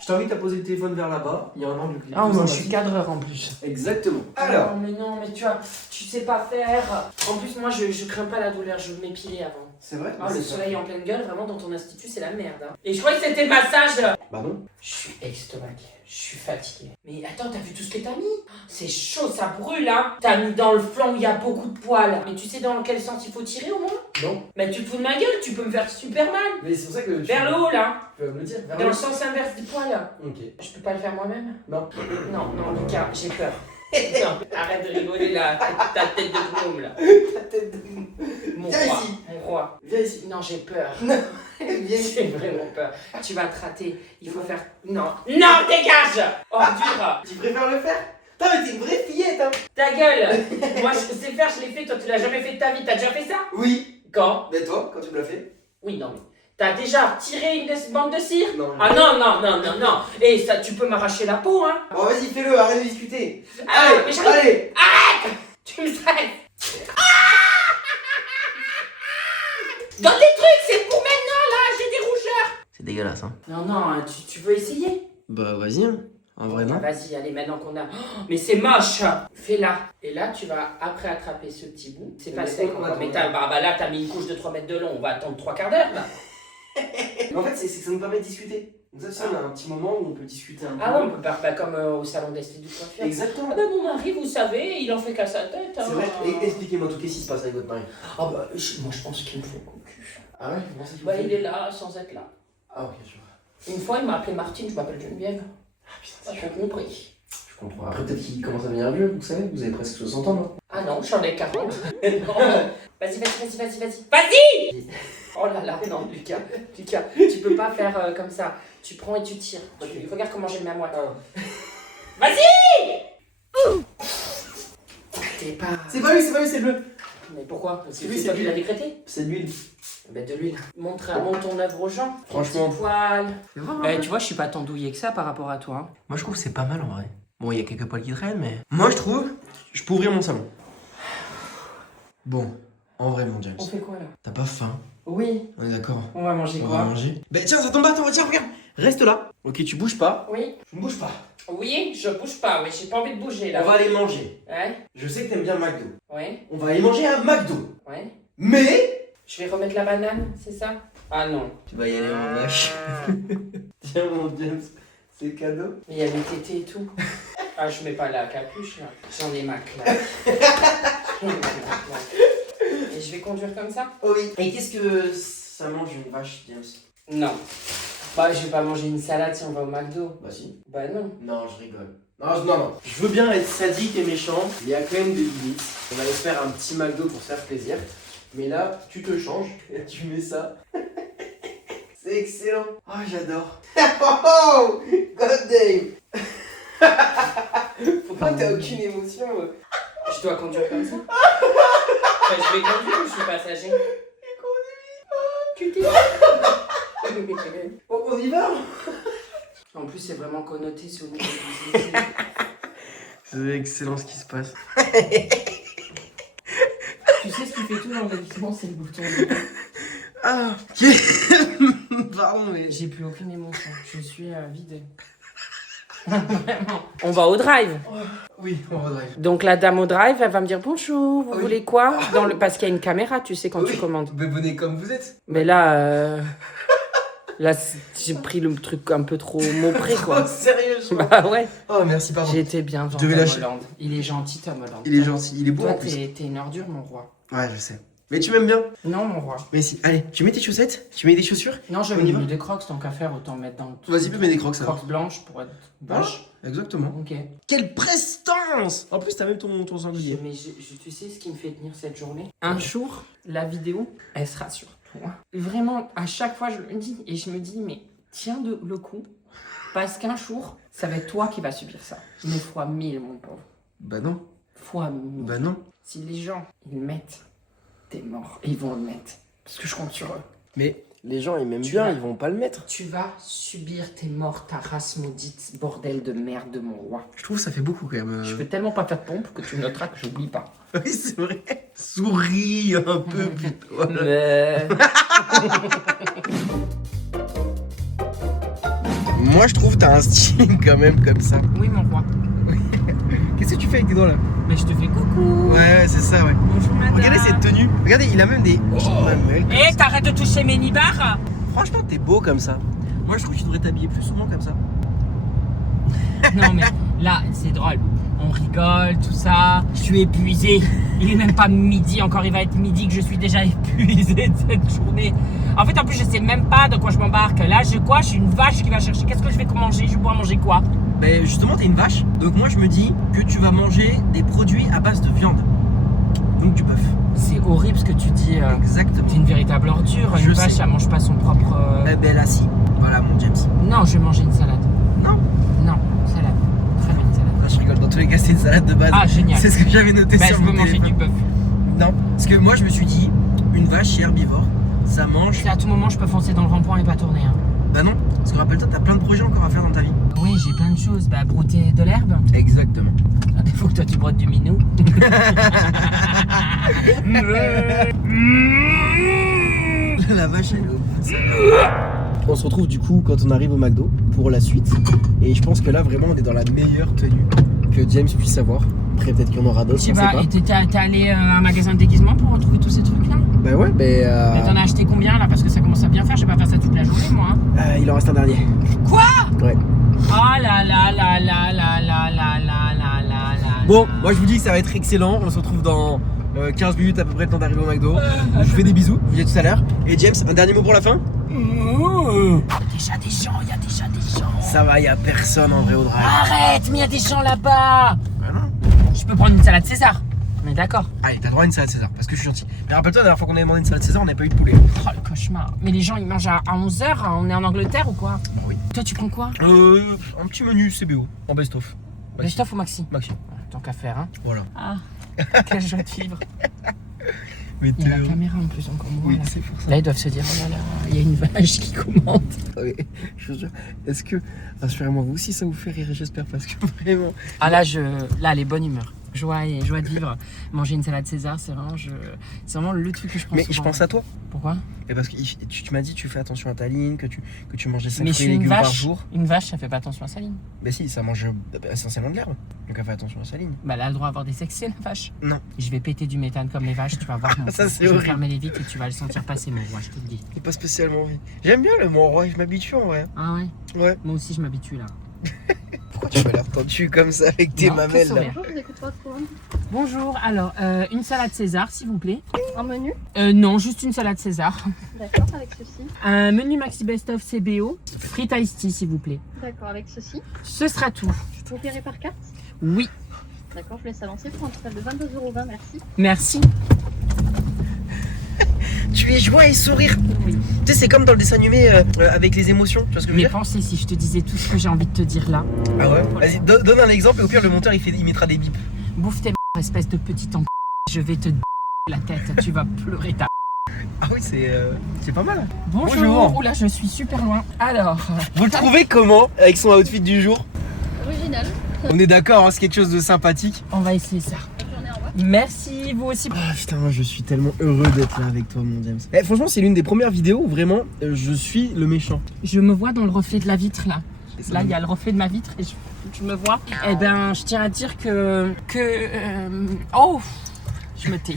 Je t'invite à poser le téléphone vers là-bas. Il y a un angle. Ah, moi je suis cadreur en plus. Exactement. Alors. Non, mais tu sais pas faire. En plus, moi je crains pas la douleur, je veux m'épiler avant. C'est vrai? Ah, le soleil en pleine gueule, vraiment dans ton institut, c'est la merde. Hein. Et je croyais que c'était le massage. Bah non. Je suis estomaqué, je suis fatiguée. Mais attends, t'as vu tout ce que t'as mis? C'est chaud, ça brûle, hein. T'as mis dans le flanc où il y a beaucoup de poils. Mais tu sais dans quel sens il faut tirer au moins? Non. Mais tu te fous de ma gueule, tu peux me faire super mal. Mais c'est pour ça que. Vers le haut, là. Tu peux me le dire. Vers Dans le le sens inverse du poil. Ok. Je peux pas le faire moi-même? Non. Non, Lucas, j'ai peur. Non, arrête de rigoler là, ta tête de gnome là. Ta tête de. Mon Viens roi, ici. mon roi. Viens ici. Non, j'ai peur. Viens ici. J'ai vraiment peur. Tu vas te rater. Il faut faire. Non. Non, dégage! Ordure! Tu préfères le faire? Putain, mais t'es une vraie fillette, hein. Ta gueule! Moi, je sais faire, je l'ai fait. Toi, tu l'as jamais fait de ta vie. T'as déjà fait ça? Oui. Quand? Mais toi, quand tu me l'as fait? Oui, non, mais. T'as déjà tiré une bande de cire? Non. Ah non. Et ça, tu peux m'arracher la peau, hein? Bon, vas-y, fais-le, arrête de discuter. Ah, mais j'arrive. Allez. Tu me stresses! Dans des trucs, c'est pour maintenant là, j'ai des rougeurs! C'est dégueulasse, hein. Non, tu veux essayer? Bah, vas-y, hein. En vrai, non. Ah, vas-y, allez, maintenant qu'on a. Oh, mais c'est moche! Fais-la. Et là, tu vas après attraper ce petit bout. C'est pas Mais sec on va encore. Mais attendre. là, t'as mis une couche de 3 mètres de long. On va attendre 3/4 d'heure là. En fait, c'est que ça nous permet de discuter. Donc ça, on a un petit moment où on peut discuter un peu. Ah ouais, on peut faire comme au salon d'esthétique du coiffure. Exactement. Ah bah mon mari, vous savez, il en fait qu'à sa tête. Hein. C'est vrai. Et expliquez-moi tout, qu'est-ce qui se passe avec votre mari? Ah bah, moi je pense qu'il me faut cocu. Ah ouais, comment ça tu Bah, il est là sans être là. Ah ok, je vois. Une fois, il m'a appelé Martine, je m'appelle Geneviève. Ah putain, J'ai compris. je comprends. Après, peut-être qu'il commence à devenir vieux, vous savez, vous avez presque 60 ans, non? Ah non, j'en ai 40. Non. Vas-y. Vas-y! Oh là là, non, Lucas, tu peux pas faire comme ça. Tu prends et tu tires. Regarde comment j'ai le même moi. Vas-y! T'es pas... C'est pas lui, c'est le bleu. Mais pourquoi? Parce que Oui, c'est c'est toi qui lui. l'as décrété? C'est de l'huile. Ben de l'huile. Montre ton œuvre aux gens. Franchement. Petit poil. C'est vrai, Tu vois, je suis pas tant douillé que ça par rapport à toi. Hein. Moi, je trouve que c'est pas mal en vrai. Bon, il y a quelques poils qui traînent, mais. Moi, je trouve, je peux ouvrir mon salon. Bon, en vrai, mon James. On fait quoi là? T'as pas faim? Oui. On est d'accord? On va manger On quoi? va manger. Bah tiens, ça tombe pas, attends, tiens, regarde. Reste là. Ok, tu bouges pas. Oui. Je ne bouge pas. Oui, je bouge pas, oui, j'ai pas envie de bouger là. On va aller manger. Ouais, Je sais que t'aimes bien McDo. ouais, On va aller manger à McDo. ouais. Mais. Je vais remettre la banane, c'est ça? Ah non. Tu vas y aller en vache. Tiens, mon James, c'est cadeau. Mais il y a des tétés et tout. Ah, je mets pas la capuche là. J'en ai ma claque. Et je vais conduire comme ça? Oh oui. Et qu'est-ce que ça mange une vache, James? Non. Bah, je vais pas manger une salade si on va au McDo. Bah si. Bah non. Non, je rigole. Non. Je veux bien être sadique et méchant, mais il y a quand même des limites. On va aller faire un petit McDo pour se faire plaisir. Mais là, tu te changes et tu mets ça. C'est excellent. Oh, j'adore. Oh, god damn. Pourquoi t'as aucune émotion? Je dois conduire comme ça? Bah, je vais conduire ou je suis passager? Tu t'es... Oh, on y va? En plus, c'est vraiment connoté sur nous. C'est excellent ce qui se passe. Tu sais ce qui fait tout l'enregistrement, c'est le bouton. Ah, ok. Pardon, mais. J'ai plus aucune émotion. Je suis vidée. Vraiment. On va au drive. Oui, on va drive. Donc la dame au drive, elle va me dire bonjour, vous Oui. voulez quoi Parce qu'il y a une caméra, tu sais, quand tu commandes. Mais venez comme vous êtes. Mais là, j'ai pris le truc un peu trop maupré, Oh, quoi. sérieusement. Bah ouais. Oh, merci, pardon. J'ai été bien Je Tom devais lâcher. Holland. Il est gentil, Tom Holland. Il est gentil, il est beau Toi, en plus. t'es une ordure, mon roi. Ouais, je sais. Mais tu m'aimes bien. Non, mon roi. Mais si, allez, tu mets tes chaussettes? Tu mets des chaussures? Non, je On vais y va mettre des crocs, tant qu'à faire, autant mettre dans le. Vas-y, mets des crocs, ça va. Crocs blanches pour être vache. Exactement. Ok. Quelle prestance! En plus, t'as même ton sanglier. Mais tu sais ce qui me fait tenir cette journée? Un jour, la vidéo, elle sera sur toi. Vraiment, à chaque fois, je le dis et je me dis, mais tiens le coup, parce qu'un jour, ça va être toi qui vas subir ça. Mais fois 1000, mon pauvre. Bah non. Fois 1000. Bah non. Si les gens, ils le mettent, t'es mort. Et ils vont le mettre. Parce que je compte sur eux. Mais les gens, ils m'aiment Tu bien, vas- ils vont pas le mettre. Tu vas subir tes morts, ta race maudite, bordel de merde de mon roi. Je trouve que ça fait beaucoup quand même. Je peux tellement pas faire de pompe que tu noteras que j'oublie pas. Oui, c'est vrai. Souris un peu, putain. Mais... Moi, je trouve que t'as un style quand même comme ça. Oui, mon roi. Qu'est-ce que tu fais avec tes doigts là? Mais je te fais coucou. Ouais, c'est ça, ouais. Bonjour, madame. Regardez cette tenue. Regardez, il a même des mamelles. Eh, t'arrêtes de toucher mes nibards. Franchement, t'es beau comme ça. Moi, je trouve que tu devrais t'habiller plus souvent comme ça. Non, mais là, c'est drôle. On rigole, tout ça. Je suis épuisé. Il est même pas midi encore. Il va être midi que je suis déjà épuisé de cette journée. En fait, en plus, je sais même pas de quoi je m'embarque. Là, je suis une vache qui va chercher. Qu'est-ce que je vais manger? Je vais pouvoir manger quoi? Ben justement, t'es une vache. Donc moi, je me dis que tu vas manger des produits à base de viande. Donc du bœuf. C'est horrible ce que tu dis. Exactement. T'es une véritable ordure. Je Une vache, sais. elle mange pas son propre. Eh ben là, si. Voilà, mon James. Non, je vais manger une salade. Non. Non, salade. Très bien, une salade. Ah, je rigole. Dans tous les cas, c'est une salade de base. Ah, génial. C'est ce que j'avais noté Bah, sur je mon veux manger téléphone. du bœuf. Non, parce que moi, je me suis dit, une vache, c'est herbivore. Ça mange. C'est à tout moment, je peux foncer dans le rond-point et pas tourner. Hein. Bah non. Parce que rappelle-toi, t'as plein de projets encore à faire dans ta vie. Oui, j'ai plein de choses. Bah, brouter de l'herbe. Exactement. Il faut que toi tu brottes du minou. La vache, elle est au bout de ça. On se retrouve du coup quand on arrive au McDo pour la suite. Et je pense que là, vraiment, on est dans la meilleure tenue que James puisse avoir. Après, peut-être qu'il y en aura d'autres, Tu on sait vas, pas. et t'es allé à un magasin de déguisement pour retrouver tous ces trucs-là? Bah ouais, Mais t'en as acheté combien là? Parce que ça commence à bien faire, je vais pas faire ça toute la journée moi. Hein. il en reste un dernier. Quoi? Ouais. Oh là là là là là là là là là là là. Bon, moi je vous dis que ça va être excellent. On se retrouve dans 15 minutes à peu près le temps d'arriver au McDo. Je vous fais des bisous, je vous dis à tout à l'heure. Et James, un dernier mot pour la fin? Il y a déjà des gens, il y a déjà des gens. Ça va, y a personne en vrai au drive. Arrête, mais il y a des gens là-bas. Ah non. Je peux prendre une salade César. On est d'accord. Allez, t'as droit à une salade César, parce que je suis gentil. Mais rappelle-toi, la dernière fois qu'on avait demandé une salade César, on n'a pas eu de poulet. Oh le cauchemar. Mais les gens ils mangent à 11h, on est en Angleterre ou quoi? Bon, oui. Toi tu prends quoi? Un petit menu CBO, en best-of. Best-of ou Maxi? Maxi. Tant qu'à faire, hein. Voilà. Ah, quelle joie de vivre. Mais Il y a la caméra en plus encore moi Oui, là. c'est pour ça. Là ils doivent se dire, oh là là, il y a une vache qui commente. Oui, je vous jure. Est-ce que, rassurez-moi, vous aussi ça vous fait rire, j'espère, parce que vraiment. Ah là, là les bonnes humeurs. Joie de vivre. Manger une salade César, c'est vraiment le truc que je prends Mais souvent. je pense à toi. Pourquoi? Et parce que tu m'as dit tu fais attention à ta ligne, que tu manges des 5 Mais je fruits et suis une légumes par vache. jour. Une vache, ça fait pas attention à sa ligne. Mais si, ça mange essentiellement de l'herbe. Donc elle fait attention à sa ligne. Bah elle a le droit d'avoir des excès, la vache. Non. Je vais péter du méthane comme les vaches, tu vas voir mon Ça, pauvre. c'est Je vais horrible. fermer les vitres et tu vas le sentir passer, mon roi, je te le dis. J'ai pas spécialement envie. J'aime bien le Mont Roi, je m'habitue en vrai. Ah ouais? Ouais. Moi aussi, je m'habitue là. Pourquoi tu m'as l'air tendu comme ça avec tes Non, mamelles que là? sourire. Bonjour, je vous écoute votre commande. Bonjour, alors, une salade César, s'il vous plaît. Un menu, Non, juste une salade César. d'accord, avec ceci. Un menu Maxi Best of CBO. Frites Ice Tea, s'il vous plaît. D'accord, avec ceci. Ce sera tout. Vous payerez par carte. Oui, D'accord, je laisse avancer pour un total de 22,20 €, merci. merci. Tu es joie et sourire. Oui. Tu sais, c'est comme dans le dessin animé avec les émotions. Tu vois ce que je veux Mais dire? pensez si je te disais tout ce que j'ai envie de te dire là. Ah ouais? Vas-y, donne un exemple et au pire, le monteur il mettra des bips. Bouffe tes espèce de petit en je vais te la tête, tu vas pleurer ta. Ah oui, c'est pas mal. Bonjour. Bonjour. Oula, je suis super loin. Alors, Vous le trouvez comment avec son outfit du jour? Original. On est d'accord, hein, c'est quelque chose de sympathique. on va essayer ça. Bonne journée, au revoir. Merci, vous aussi. Ah putain, je suis tellement heureux d'être là avec toi, mon James. Franchement, c'est l'une des premières vidéos où vraiment je suis le méchant. Je me vois dans le reflet de la vitre là. Là, il y a le reflet de ma vitre et je me vois. Eh ben, je tiens à dire oh, je me tais.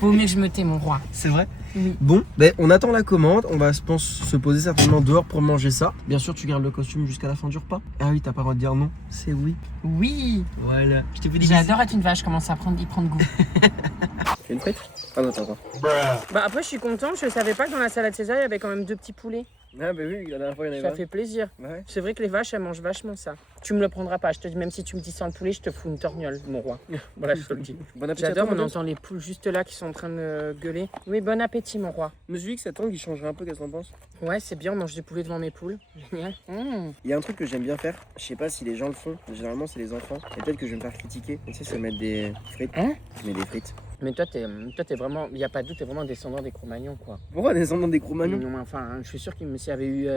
Vaut mieux que je me tais, mon roi. C'est vrai. Oui. Bon, on attend la commande. On va, je pense, se poser certainement dehors pour manger ça. Bien sûr, tu gardes le costume jusqu'à la fin du repas. Ah oui, t'as pas le droit de dire non. C'est oui. Oui. Voilà. Je te fais des J'adore être une vache, commence à y prendre goût. Une frite? Ah non, attends. Bah après, je suis contente. Je savais pas que dans la salade César, il y avait quand même 2 petits poulets. Ah bah oui, la dernière fois, il y en avait Ça pas. fait plaisir. Ouais. C'est vrai que les vaches, elles mangent vachement ça. Tu me le prendras pas. Je te dis, même si tu me dis sans le poulet, je te fous une torgnole, mon roi. Voilà, je te le dis. Bon appétit. J'adore, à toi, on James. entend les poules juste là qui sont en train de gueuler. Oui, bon appétit, mon roi. Je me suis dit que cette langue, il changerait un peu, qu'est-ce que t'en penses? Ouais, c'est bien, on mange du poulet devant mes poules. Génial. Il y a un truc que j'aime bien faire, je sais pas si les gens le font, généralement c'est les enfants, et peut-être que je vais me faire critiquer. Tu sais, c'est mettre des frites. Hein? Je mets des frites. Mais toi, t'es vraiment, il n'y a pas de doute, t'es vraiment un descendant des Cro-Magnons, quoi. Pourquoi descendre dans des Cro-Magnons? Non, mais enfin, hein, je suis sûr qu'il s'il y avait eu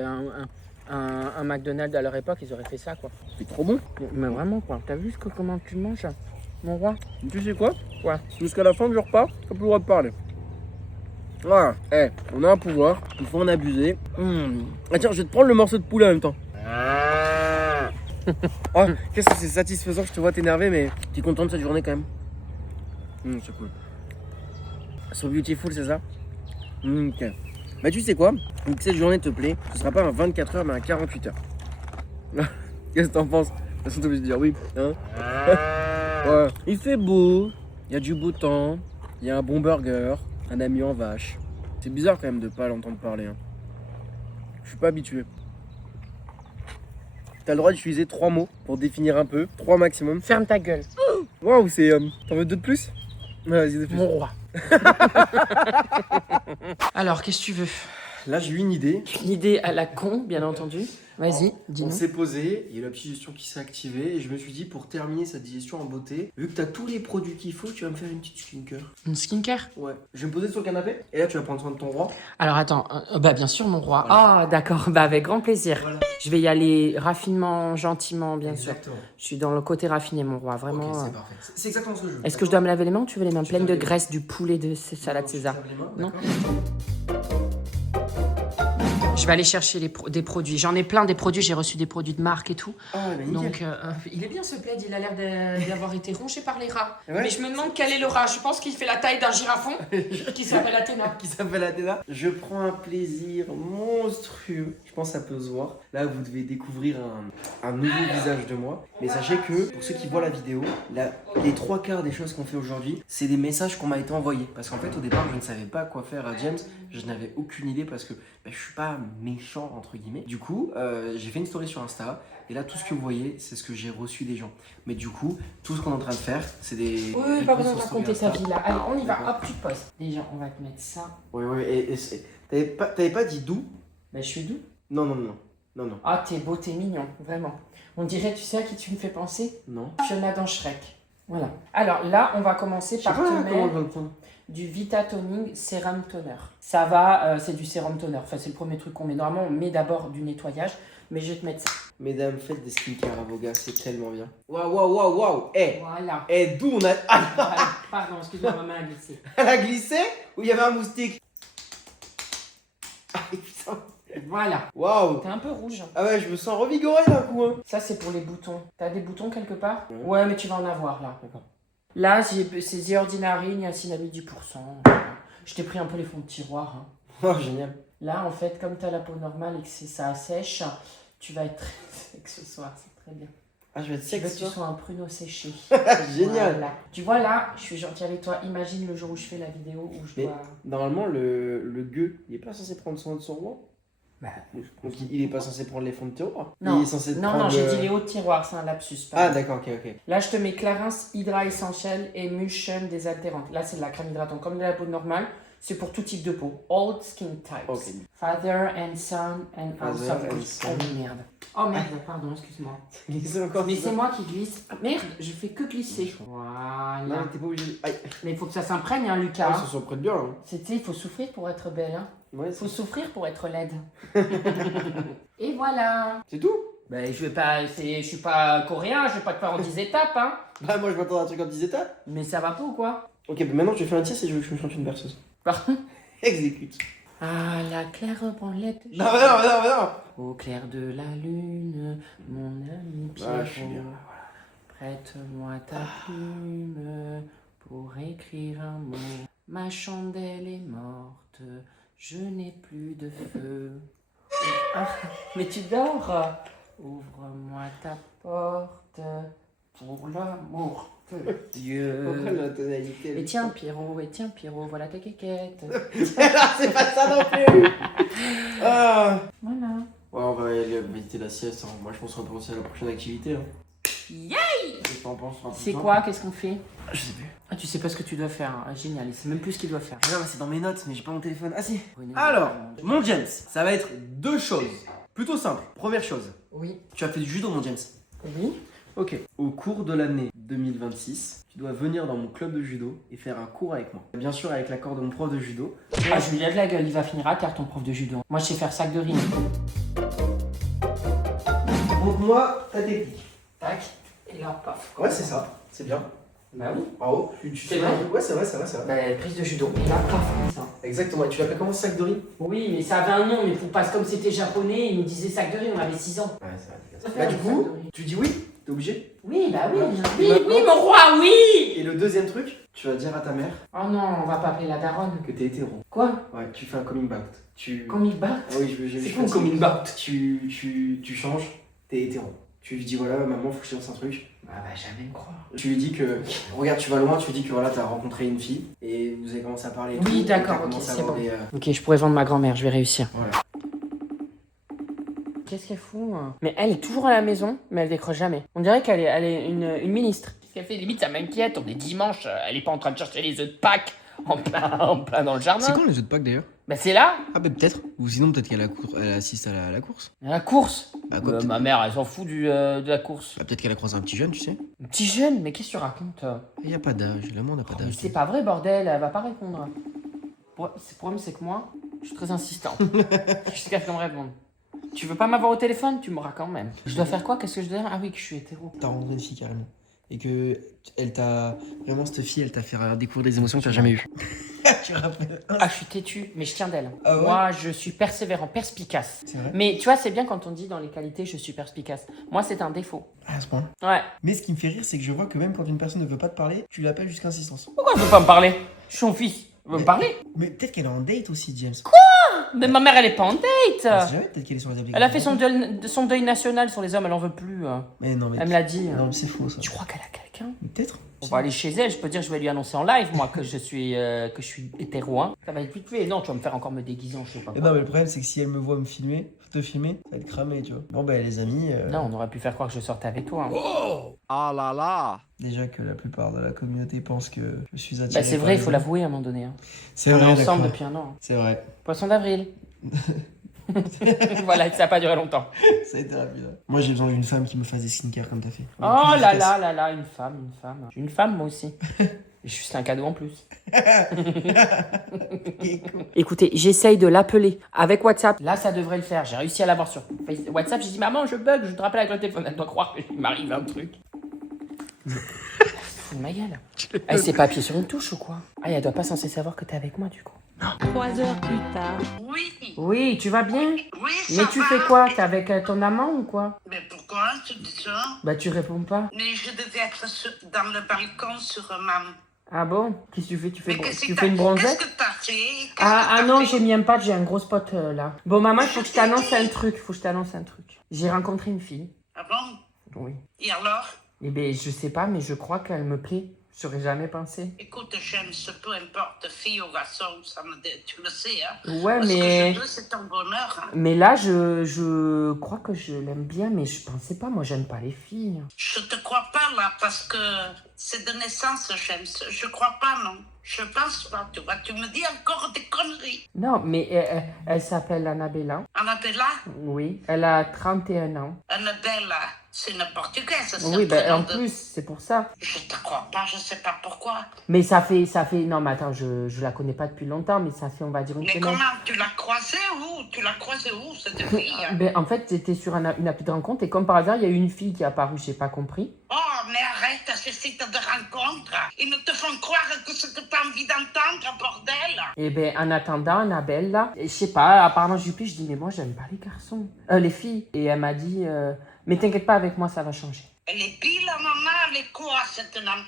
un McDonald's à leur époque, ils auraient fait ça, quoi. C'est trop bon. Mais vraiment, quoi. T'as vu comment tu manges, mon roi? Tu sais quoi? Quoi? Jusqu'à la fin du repas, t'as plus le droit de parler. Voilà, on a un pouvoir, il faut en abuser. Ah tiens, je vais te prendre le morceau de poulet en même temps. Oh, qu'est-ce que c'est satisfaisant, je te vois t'énerver, mais t'es content de cette journée quand même? C'est cool. So beautiful, c'est ça? Ok. Bah tu sais quoi? Donc cette journée te plaît, ce sera pas un 24 heures mais un 48 heures. Qu'est-ce que t'en penses? De toute façon t'es obligé de dire oui, hein? Ouais. Il fait beau, il y a du beau temps, il y a un bon burger, un ami en vache. C'est bizarre quand même de pas l'entendre parler, hein. Je suis pas habitué. T'as le droit d'utiliser 3 mots pour définir un peu, 3 maximum. Ferme ta gueule, Waouh, c'est... T'en veux 2 de plus? Ouais, vas-y, 2 de plus. mon roi. Alors, qu'est-ce que tu veux? Là, j'ai eu une idée. Une idée à la con, bien entendu. Vas-y, On dis-nous. s'est posé, il y a la petite digestion qui s'est activée et je me suis dit pour terminer cette digestion en beauté, vu que t'as tous les produits qu'il faut, tu vas me faire une petite skincare. Une skincare? Ouais. Je vais me poser sur le canapé et là tu vas prendre soin de ton roi. Alors attends, bah bien sûr mon roi. Voilà. Ah d'accord, bah avec grand plaisir. Voilà. Je vais y aller raffinement, gentiment, bien sûr. Exactement. Je suis dans le côté raffiné mon roi, vraiment. Ok, c'est parfait. C'est exactement ce que je veux. Est-ce que je dois me laver les mains ou tu veux les mains Tu pleines te de laves les graisse du poulet de ces salades César? Non. Je vais aller chercher des produits. J'en ai plein des produits, j'ai reçu des produits de marque et tout. Ah mais nickel. Donc, il est bien ce plaid, il a l'air d'avoir été rongé par les rats. Ouais. Mais je me demande quel est le rat. Je pense qu'il fait la taille d'un girafon qui s'appelle Athéna. Qui s'appelle Athéna. Je prends un plaisir monstrueux. Je pense que ça peut se voir. Là, vous devez découvrir un nouveau visage de moi. Mais sachez que, pour ceux qui voient la vidéo, les 3 quarts des choses qu'on fait aujourd'hui, c'est des messages qu'on m'a été envoyés. Parce qu'en fait, au départ, je ne savais pas quoi faire à James. Je n'avais aucune idée parce que je suis pas méchant, entre guillemets. Du coup, j'ai fait une story sur Insta. Et là, tout ce que vous voyez, c'est ce que j'ai reçu des gens. Mais du coup, tout ce qu'on est en train de faire, c'est des... Oui, pas besoin de raconter sa vie. vie là. Allez, on y va. D'accord. Hop, tu te poses. Déjà, on va te mettre ça. Oui, et t'avais pas dit d'où? Ben, je suis doux. Non. Ah, t'es beau, t'es mignon, vraiment. On dirait, tu sais à qui tu me fais penser? Non. Fiona dans Shrek. Voilà. Alors là, on va commencer par te comment je mettre vais le prendre. du Vita Toning Sérum Toner. Ça va, c'est du sérum toner. Enfin, c'est le premier truc qu'on met. Normalement, on met d'abord du nettoyage, mais je vais te mettre ça. Mesdames, faites des skincare à vos gars, c'est tellement bien. Waouh. Voilà. D'où on a... Ah, Voilà. Pardon, excuse-moi, ma main a glissé. elle a glissé ou il y avait un moustique? Ah putain. Voilà. Waouh. T'es un peu rouge. Ah ouais, je me sens revigoré d'un coup, hein. Ça, c'est pour les boutons. T'as des boutons quelque part? Ouais. Ouais, mais tu vas en avoir là. D'accord. Là, c'est The Ordinary, niacinamide 10%. Je t'ai pris un peu les fonds de tiroir. Hein. Oh, génial. Là, en fait, comme t'as la peau normale et que ça assèche, tu vas être très sec ce soir. C'est très bien. Ah, je vais être Tu sec veux ce que tu soir. sois un pruneau séché. Génial. Voilà. Tu vois là, je suis gentille avec toi. Imagine le jour où je fais la vidéo où je Mais dois... normalement, le gueux, il est pas censé prendre soin de son roi. Bah, Donc il est pas censé prendre les fonds de tiroir. non, Il est censé non, prendre... j'ai dit les hauts de tiroir, c'est un lapsus. Ah pardon. d'accord, ok. Là, je te mets Clarins Hydra Essentiel Emulsion désaltérante. Là, c'est de la crème hydratante comme de la peau normale. C'est pour tout type de peau. All skin types. Ok. Father and son and Father house of and good. son. Oh merde. Oh merde, pardon, excuse-moi. Glissez encore. Mais c'est moi qui glisse. Merde, je fais que glisser. Non, Voilà. mais t'es pas obligé. Aïe. Mais il faut que ça s'imprègne, hein, Ah, Lucas. ils se sont près de bien là. Hein. Il faut souffrir pour être belle. Hein. Ouais, Il faut souffrir pour être laide. Et voilà. c'est tout. Ben, je suis pas coréen, je vais pas te faire en 10 étapes, hein. Bah moi je m'attends à un truc en 10 étapes. Mais ça va pas ou quoi? Ok, bah maintenant je fais un tierce et je veux que je me chante une berceuse. Pardon? Exécute. Ah, la claire branlette. Non, mais non. Au clair de la lune, mon ami Pierrot, Ah, je suis bien. prête-moi ta plume pour écrire un mot. Ma chandelle est morte. porte, je n'ai plus de feu. Ah, mais tu dors. Ouvre-moi ta porte, pour l'amour de Dieu. Pourquoi la tonalité Et tiens Pierrot, voilà ta quéquette. C'est pas ça non plus. Ah. Voilà. Ouais, on va aller méditer la sieste. Hein. Moi, je pense qu'on va penser à la prochaine activité. Hein. Yay! Qu'est-ce que t'en penses? C'est quoi? Qu'est-ce qu'on fait? Je sais plus. Ah, tu sais pas ce que tu dois faire. Ah, génial, il sait même plus ce qu'il doit faire. Non, mais c'est dans mes notes, mais j'ai pas mon téléphone. Ah si. Oui, Alors, mon James, ça va être deux choses. Plutôt simple. Première chose, Oui. tu as fait du judo, mon James. Oui. Ok. Au cours de l'année 2026, tu dois venir dans mon club de judo et faire un cours avec moi. Bien sûr, avec l'accord de mon prof de judo. Ah, je lui lève la gueule, il va finir à terre ton prof de judo. Moi, je sais faire sac de riz. Montre-moi ta technique. Tac. Et là, paf. Ouais, c'est ça. C'est bien. Bah oui. Bravo. C'est vrai. Ouais, c'est vrai. Bah, prise de judo. Et là, paf, comme ça. Exactement. Et tu l'appelles comment, sac de riz? Oui, mais ça avait un nom, mais pour pas comme c'était japonais, il me disait sac de riz, on avait 6 ans. Ouais, c'est vrai. Bah, du coup, tu dis oui. T'es obligé. Oui, bah oui. Ouais. Oui, Maintenant- oui, mon roi, oui! Et le deuxième truc, tu vas dire à ta mère Oh non, on va pas appeler la daronne. que t'es hétéro. Quoi? Ouais, tu fais un coming out. Tu... Comic Bart? Ah oui, j'ai C'est vu quoi un ça. coming out? Tu changes, t'es hétéro. Tu lui dis voilà, maman, faut que je te lance un truc. Bah, va jamais me croire. Tu lui dis que, regarde, tu vas loin, tu lui dis que voilà, t'as rencontré une fille et vous avez commencé à parler. et Oui, tout, d'accord, et t'as ok, commencé à c'est avoir bon. des, Ok, je pourrais vendre ma grand-mère, je vais réussir. Voilà. Qu'est-ce qu'elle fout? Mais elle est toujours à la maison, mais elle décroche jamais. On dirait qu'elle est une ministre. Qu'est-ce qu'elle fait? Limite, ça m'inquiète. On est dimanche, elle est pas en train de chercher les œufs de Pâques en plein dans le jardin. C'est quand les œufs de Pâques d'ailleurs? Bah, c'est là, Ah bah peut-être. Ou sinon peut-être qu'elle elle assiste à la course. la course. Bah quoi, peut-être Ma mère, elle s'en fout de la course. bah, peut-être qu'elle a croisé un petit jeune, tu sais. Un petit jeune, mais qu'est-ce que tu racontes? Il y a pas d'âge, l'amour n'a pas Mais d'âge. c'est pas vrai, bordel, elle va pas répondre. Le problème, c'est que moi, je suis très insistant. Jusqu'à ce qu'elle me réponde. Tu veux pas m'avoir au téléphone? Tu m'auras quand même. Je dois faire quoi? Qu'est-ce que je dois dire? Ah oui, que je suis hétéro. T'as rencontré une fille carrément. Et que elle t'a... Vraiment cette fille, elle t'a fait découvrir des émotions que t'as jamais eues. Tu rappelles? Ah, je suis têtu, mais je tiens d'elle. Ah ouais? Moi, je suis persévérant, perspicace. C'est vrai? Mais tu vois, c'est bien quand on dit dans les qualités, je suis perspicace. Moi, c'est un défaut. Ah, à ce point. Ouais. Mais ce qui me fait rire, c'est que je vois que même quand une personne ne veut pas te parler, tu l'appelles jusqu'à insistance. Pourquoi elle veut pas me parler? Je suis son fils. Elle veut me parler? Mais peut-être qu'elle est en date aussi, James. Mais ma mère, elle est pas en On date. sait jamais, peut-être qu'elle est sur les applications. Elle a fait son deuil national sur les hommes, elle en veut plus. Mais non, mais... Elle me l'a dit. Non, mais c'est faux ça. Tu crois qu'elle a quelqu'un? Mais peut-être. On va aller chez elle, je peux dire, je vais lui annoncer en live, moi, que je suis hétéro. Hein. Ça va être vite fait. Non, tu vas me faire encore me déguiser en je sais pas Mais quoi. non, mais le problème, c'est que si elle me voit me filmer, te filmer, ça va être cramé, tu vois. Bon, bah, les amis. Non, on aurait pu faire croire que je sortais avec toi. Hein. Ah là là! Déjà que la plupart de la communauté pense que je suis attiré. Bah, c'est par vrai, il les faut hommes. l'avouer à un moment donné. Hein. C'est On est vrai, ensemble d'accord. depuis un an. C'est vrai. Poisson d'avril. Voilà, ça n'a pas duré longtemps. Ça a été rapide. Moi, j'ai besoin d'une femme qui me fasse des skincare comme t'as fait. Oh Plus là efficace. là là là, une femme. J'ai une femme, moi aussi. Et juste un cadeau en plus. Écoutez, j'essaye de l'appeler avec WhatsApp. Là, ça devrait le faire. J'ai réussi à l'avoir sur WhatsApp. J'ai dit, maman, je bug, je te rappelle avec le téléphone. Elle doit croire qu'il m'arrive un truc. Fous de ma gueule. Elle s'est pas appuyée sur une touche ou quoi? Ah, elle doit pas censée savoir que t'es avec moi, du coup. 3 heures plus tard. Oui, Oui, tu vas bien? oui, ça Mais tu va. fais quoi? T'es avec ton amant ou quoi? Mais pourquoi tu dis ça? Bah, tu réponds pas. Mais je devais être dans le balcon sur mam. Ah bon? Qu'est-ce que tu fais? Mais qu'est-ce Tu que fais une Qu'est-ce bronzette? que t'as fait? Qu'est-ce Ah, que t'as non, fait? j'ai mis un pad, j'ai un gros spot là. Bon, maman, il faut que je t'annonce un truc. J'ai rencontré une fille. Ah bon? Oui. Et alors? Eh ben, je sais pas, mais je crois qu'elle me plaît. J'aurais jamais pensé. Écoute, j'aime ce peu importe, fille ou garçon, tu le sais, hein? Ouais, Parce que mais... je veux, c'est ton bonheur. Hein? Mais là, je crois que je l'aime bien, mais je pensais pas. Moi, j'aime pas les filles. Je te crois pas, là, parce que c'est de naissance, j'aime. Je crois pas, non. Je pense pas, tu vois. Tu me dis encore des conneries. Non, mais elle s'appelle Annabella. Annabella? Oui. Elle a 31 ans. Annabella, c'est une portugaise, c'est Oui, un ben prénom en de- plus, c'est pour ça. Je te crois pas, je sais pas pourquoi. Mais ça fait... Non, mais attends, je la connais pas depuis longtemps, mais ça fait, on va dire, une Mais semaine. comment? Tu l'as croisée où, cette fille? Ben, en fait, j'étais sur une appli de rencontre et comme par hasard, il y a eu une fille qui est apparue, j'ai pas compris. Oh, mais arrête ces sites de rencontres. Ils ne te font croire que ce que t'as envie d'entendre, bordel. Et ben en attendant, Annabelle, je sais pas, apparemment je dis mais moi j'aime pas les garçons, les filles. Et elle m'a dit, mais t'inquiète pas avec moi, ça va changer. Elle est pile, maman, elle est quoi, cette dame?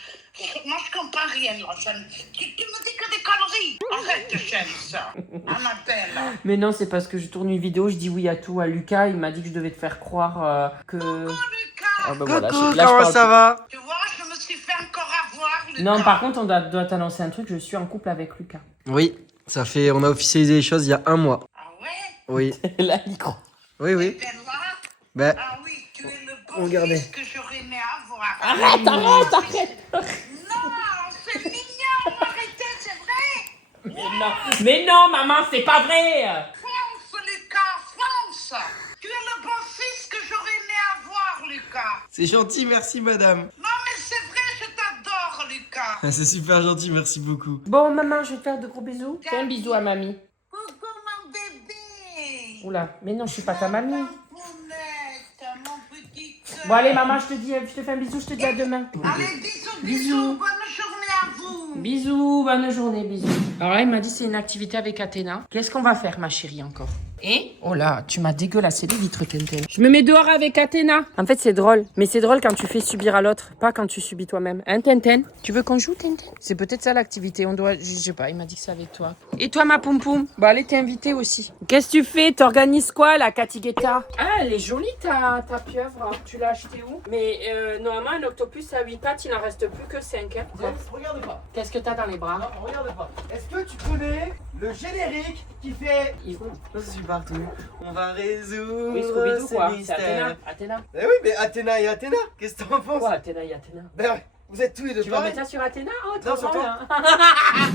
Moi, je comprends rien, là. Tu me dis que des conneries. Arrête, j'aime ça. Annabelle. Mais non, c'est parce que je tourne une vidéo, je dis oui à tout à Lucas. Il m'a dit que je devais te faire croire que... Coucou, Lucas. Ah bah voilà, Coucou, là, je comment parle ça va? Tu vois, je me suis fait encore avoir, Lucas. Non, par contre, on doit t'annoncer un truc. Je suis en couple avec Lucas. Oui, on a officialisé les choses il y a 1 mois. Ah ouais? Oui, Là, micro. oui, oui. Bella? Bah, Ah oui, tu es le beau Regardez. fils que j'aurais aimé avoir. Arrête. Non, c'est mignon, arrêtez, c'est vrai. Mais non, maman, c'est pas vrai. Fonce, Lucas, fonce. Tu es le beau fils que j'aurais aimé avoir, Lucas. c'est gentil, merci madame. Non, mais c'est vrai, je t'adore, Lucas. Ah, c'est super gentil, merci beaucoup. Bon, maman, je vais te faire de gros bisous. Fais un bisou à mamie. Coucou, mon bébé. Oula, mais non, je suis pas ta mamie. Pouponnette, mon petit cœur. Bon, allez, maman, je te fais un bisou. Je te dis à demain. Allez, bisous, Bisous. bisous. Bonne journée à vous. Bisous, bonne journée, bisous. Alors là, il m'a dit c'est une activité avec Athéna. Qu'est-ce qu'on va faire, ma chérie, encore? Oh là, tu m'as dégueulassé les vitres, Tintin. Je me mets dehors avec Athéna. En fait, c'est drôle. Mais c'est drôle quand tu fais subir à l'autre, pas quand tu subis toi-même. Hein, Tintin? Tu veux qu'on joue, Tintin? C'est peut-être ça l'activité. On doit... Je sais pas, il m'a dit que c'est avec toi. Et toi, ma poum-poum? Bah, allez, t'es invitée aussi. Qu'est-ce que tu fais? T'organises quoi, la Katigueta? Ah, elle est jolie, ta pieuvre. Tu l'as achetée où? Mais normalement, un octopus à 8 pattes, il en reste plus que 5. Hein. Regarde pas. Qu'est-ce que t'as dans les bras? Non, regarde pas. Est-ce que tu connais le générique qui fait... Je suis partout, on va résoudre Oui, Scooby-Doo, quoi. C'est mystère. Athéna. Eh oui, mais Athéna et Athéna, qu'est-ce que t'en penses? Quoi, Athéna et Athéna? Ben ouais, vous êtes tous les deux Tu vas pareils. mettre ça sur Athéna? Oh, Non, sur trop toi. bien.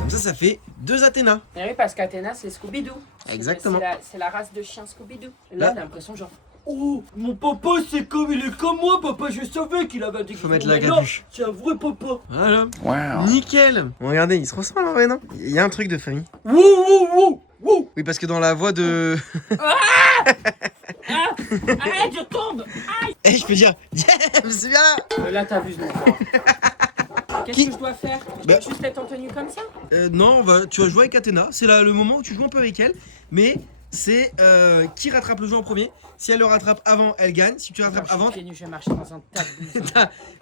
Comme ça fait 2 Athéna. Eh oui, parce qu'Athéna, c'est Scooby-Doo. Exactement. C'est la race de chien Scooby-Doo. Et là, Là. t'as l'impression genre... Oh, mon papa, c'est comme il est comme moi, papa. Je savais qu'il avait des Faut mettre la déguisement, mais là, capuche. c'est un vrai papa. Voilà. Nickel. Bon, regardez, ils se ressemblent en vrai, non? Il y a un truc de famille. Wouh, wouh, wouh, wouh. Oui, parce que dans la voix de... Arrête, je tombe. Eh, je peux dire, James, c'est bien là. Là, t'abuses, mon frère. Qu'est-ce que je dois faire? Je dois juste être en tenue comme ça? Non, tu vas jouer avec Athéna. C'est là le moment où tu joues un peu avec elle. Mais c'est qui rattrape le jeu en premier. Si elle le rattrape avant, elle gagne. Si tu rattrapes avant... Je vais marcher dans un tas de boue.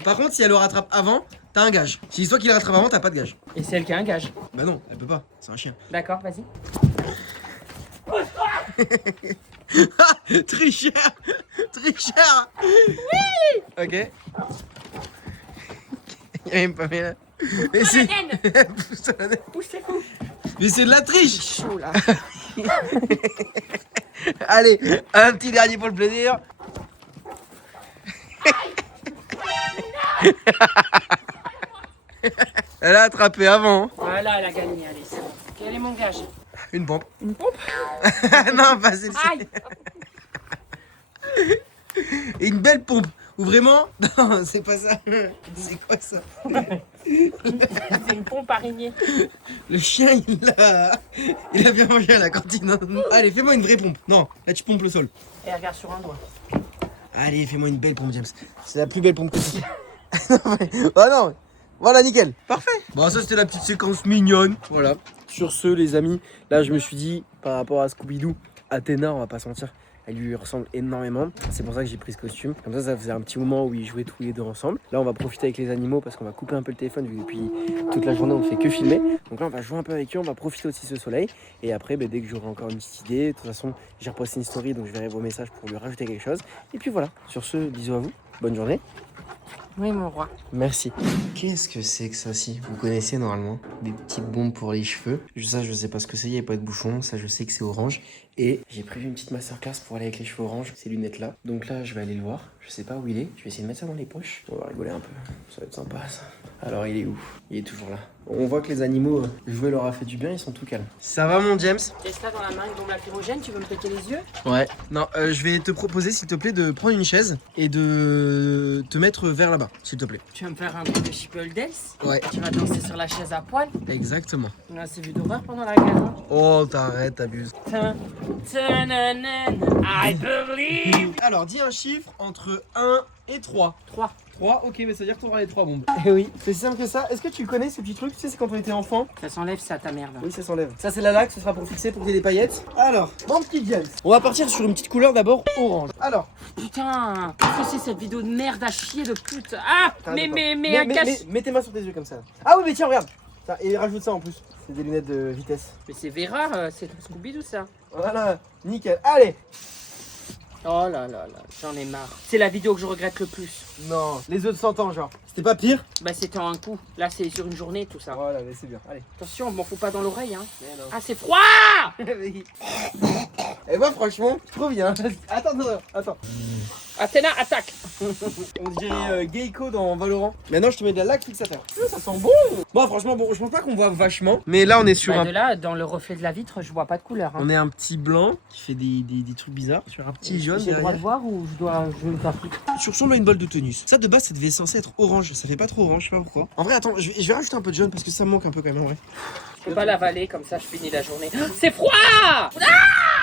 Par contre, si elle le rattrape avant, t'as un gage. Si c'est toi qui le rattrape avant, t'as pas de gage. Et c'est elle qui a un gage. Bah non, elle peut pas. C'est un chien. D'accord, vas-y. Tricheur. Tricheur. Oui. Ok. Il y a même pas mis là. Mais c'est... Pousse-toi la naine. Pousse, c'est fou. Mais c'est de la triche. Chaud, là. Allez, un petit dernier pour le plaisir. Elle a attrapé avant. Voilà, elle a gagné, allez, c'est bon. Quel est mon gage? Une pompe. Une pompe? Non, pas celle-ci. Aïe. Et une belle pompe. Ou vraiment... Non, c'est pas ça. C'est quoi ça? C'est une pompe araignée. Le chien, il a bien mangé à la cantine. Allez, fais-moi une vraie pompe. Non, là tu pompes le sol. Et elle regarde sur un doigt. Allez, fais-moi une belle pompe, James. C'est la plus belle pompe que tu. Oh non. Voilà, nickel. Parfait. Bon, ça c'était la petite séquence mignonne. Voilà. Sur ce, les amis, là je me suis dit, par rapport à Scooby-Doo, Athéna, on va pas se mentir, elle lui ressemble énormément. C'est pour ça que j'ai pris ce costume. Comme ça faisait un petit moment où ils jouaient tous les deux ensemble. Là, on va profiter avec les animaux parce qu'on va couper un peu le téléphone vu que depuis toute la journée on fait que filmer. Donc là, on va jouer un peu avec eux, on va profiter aussi de ce soleil. Et après, dès que j'aurai encore une petite idée, de toute façon, j'ai reposté une story donc je verrai vos messages pour lui rajouter quelque chose. Et puis voilà. Sur ce, bisous à vous. Bonne journée. Oui, mon roi. Merci. Qu'est-ce que c'est que ça, si? Vous connaissez normalement des petites bombes pour les cheveux. Ça, je sais pas ce que c'est, il n'y a pas de bouchon. Ça, je sais que c'est orange. Et j'ai prévu une petite masterclass pour aller avec les cheveux orange, ces lunettes-là. Donc là, je vais aller le voir. Je sais pas où il est. Je vais essayer de mettre ça dans les poches. On va rigoler un peu. Ça va être sympa, ça. Alors, il est où? Il est toujours là. On voit que les animaux, jouer leur a fait du bien, ils sont tout calmes. Ça va, mon James? Qu'est-ce que t'as dans la main, une bombe lacrymogène? Tu veux me péter les yeux? Ouais. Non, je vais te proposer, s'il te plaît, de prendre une chaise et de te mettre vers là-bas, s'il te plaît. Tu vas me faire un truc de Chippel Dance? Ouais. Tu vas danser sur la chaise à poil? Exactement. On a assez vu d'horreur pendant la guerre. Oh, t'arrêtes, t'abuses. I believe. Alors, dis un chiffre entre 1 et 3. 3. 3, ok, mais ça veut dire que t'auras les 3 bombes. Eh oui, c'est si simple que ça. Est-ce que tu connais ce petit truc? Tu sais, c'est quand on était enfant. Ça s'enlève ça, ta merde. Oui, ça s'enlève. Ça, c'est la laque, ce sera pour fixer, pour qu'il y ait des paillettes. Alors, mon petit James. On va partir sur une petite couleur d'abord orange. Alors, Putain, qu'est-ce que c'est cette vidéo de merde à chier de pute? Ah, t'arrêtes pas. mais un cache. mets tes mains sur tes yeux comme ça. Ah oui, mais tiens, regarde. Tiens, et rajoute ça en plus. C'est des lunettes de vitesse. Mais c'est Vera, c'est Scooby-Doo ça. Voilà, nickel. Allez. Oh là là là, j'en ai marre. C'est la vidéo que je regrette le plus. Non, les autres 100 ans, genre. C'était pas pire? Bah c'était en un coup. Là c'est sur une journée tout ça. Voilà, mais c'est bien. Allez. Attention, m'en faut pas dans l'oreille hein. Mais non. Ah c'est froid. Et moi, franchement, trop bien. Attends. Athéna, attaque. On dirait Geico dans Valorant. Maintenant, je te mets de la laque fixateur. Ça sent bon. Bon, franchement, bon, je pense pas qu'on voit vachement. Mais là, on est sur Bah, un. de là, dans le reflet de la vitre, je vois pas de couleur. Hein. On est un petit blanc qui fait des trucs bizarres. Sur un petit jaune. J'ai le droit de derrière. voir ou je vais me faire foutre? Tu ressembles à une balle de tennis. Ça, de base, ça devait censé être orange. Ça fait pas trop orange, je sais pas pourquoi. En vrai, attends, je vais rajouter un peu de jaune parce que ça me manque un peu quand même en vrai. Je peux pas l'avaler comme ça, je finis la journée. C'est froid. Ah,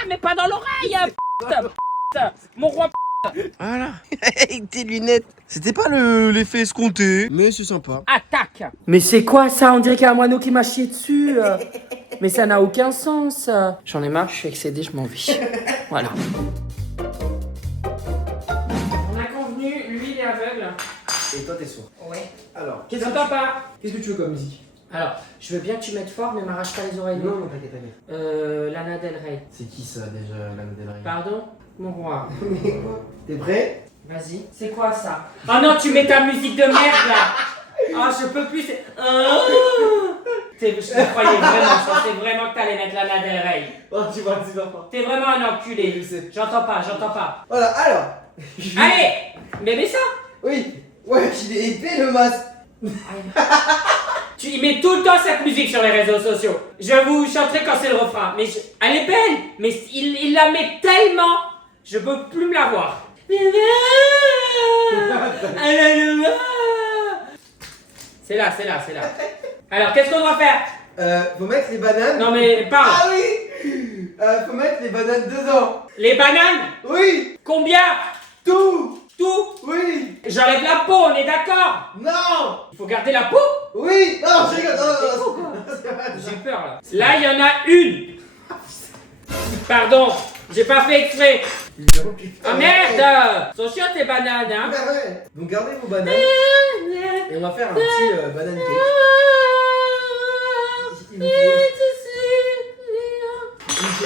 mais pas dans l'oreille. Putain, mon roi. Voilà. Avec tes lunettes. C'était pas l'effet escompté, mais c'est sympa. Attaque. Mais c'est quoi ça? On dirait qu'il y a un moineau qui m'a chié dessus. Mais ça n'a aucun sens. J'en ai marre, je suis excédé, je m'en vais. Voilà. On a convenu, lui il est aveugle. Et toi, t'es sourd. Ouais. Alors, J'entends pas. qu'est-ce que tu veux comme musique? Alors, je veux bien que tu mettes fort, mais m'arrache pas les oreilles. Non, t'inquiète. Lana Del Rey. C'est qui ça déjà, Lana Del Rey? Pardon? Mon roi. T'es prêt? Vas-y. C'est quoi ça? Oh non, tu mets ta musique de merde là. Ah, je peux plus. Je te croyais vraiment, je pensais vraiment que t'allais mettre Lana Del Rey. Oh, tu vas pas. T'es vraiment un enculé. Je sais. J'entends pas. Voilà, alors. Allez, mais mets ça. Oui. Ouais, il est épais le masque. Il met tout le temps cette musique sur les réseaux sociaux. Je vous chanterai quand c'est le refrain. Mais elle est belle, mais il la met tellement, je peux plus me la voir. C'est là. Alors, qu'est-ce qu'on doit faire? Faut mettre les bananes. Non mais parle. Ah oui. Faut mettre les bananes dedans. Les bananes? Oui. Combien? Tout. Tout? Oui. J'enlève la peau, on est d'accord? Non. Il faut garder la peau? Oui. Non, je rigole. Non. J'ai peur là. Là, il y en a une. Pardon, j'ai pas fait exprès. Ah merde! Sont chiantes tes bananes, hein? Ah ouais. Donc gardez vos bananes. Et on va faire un petit banane cake. Il vous faut-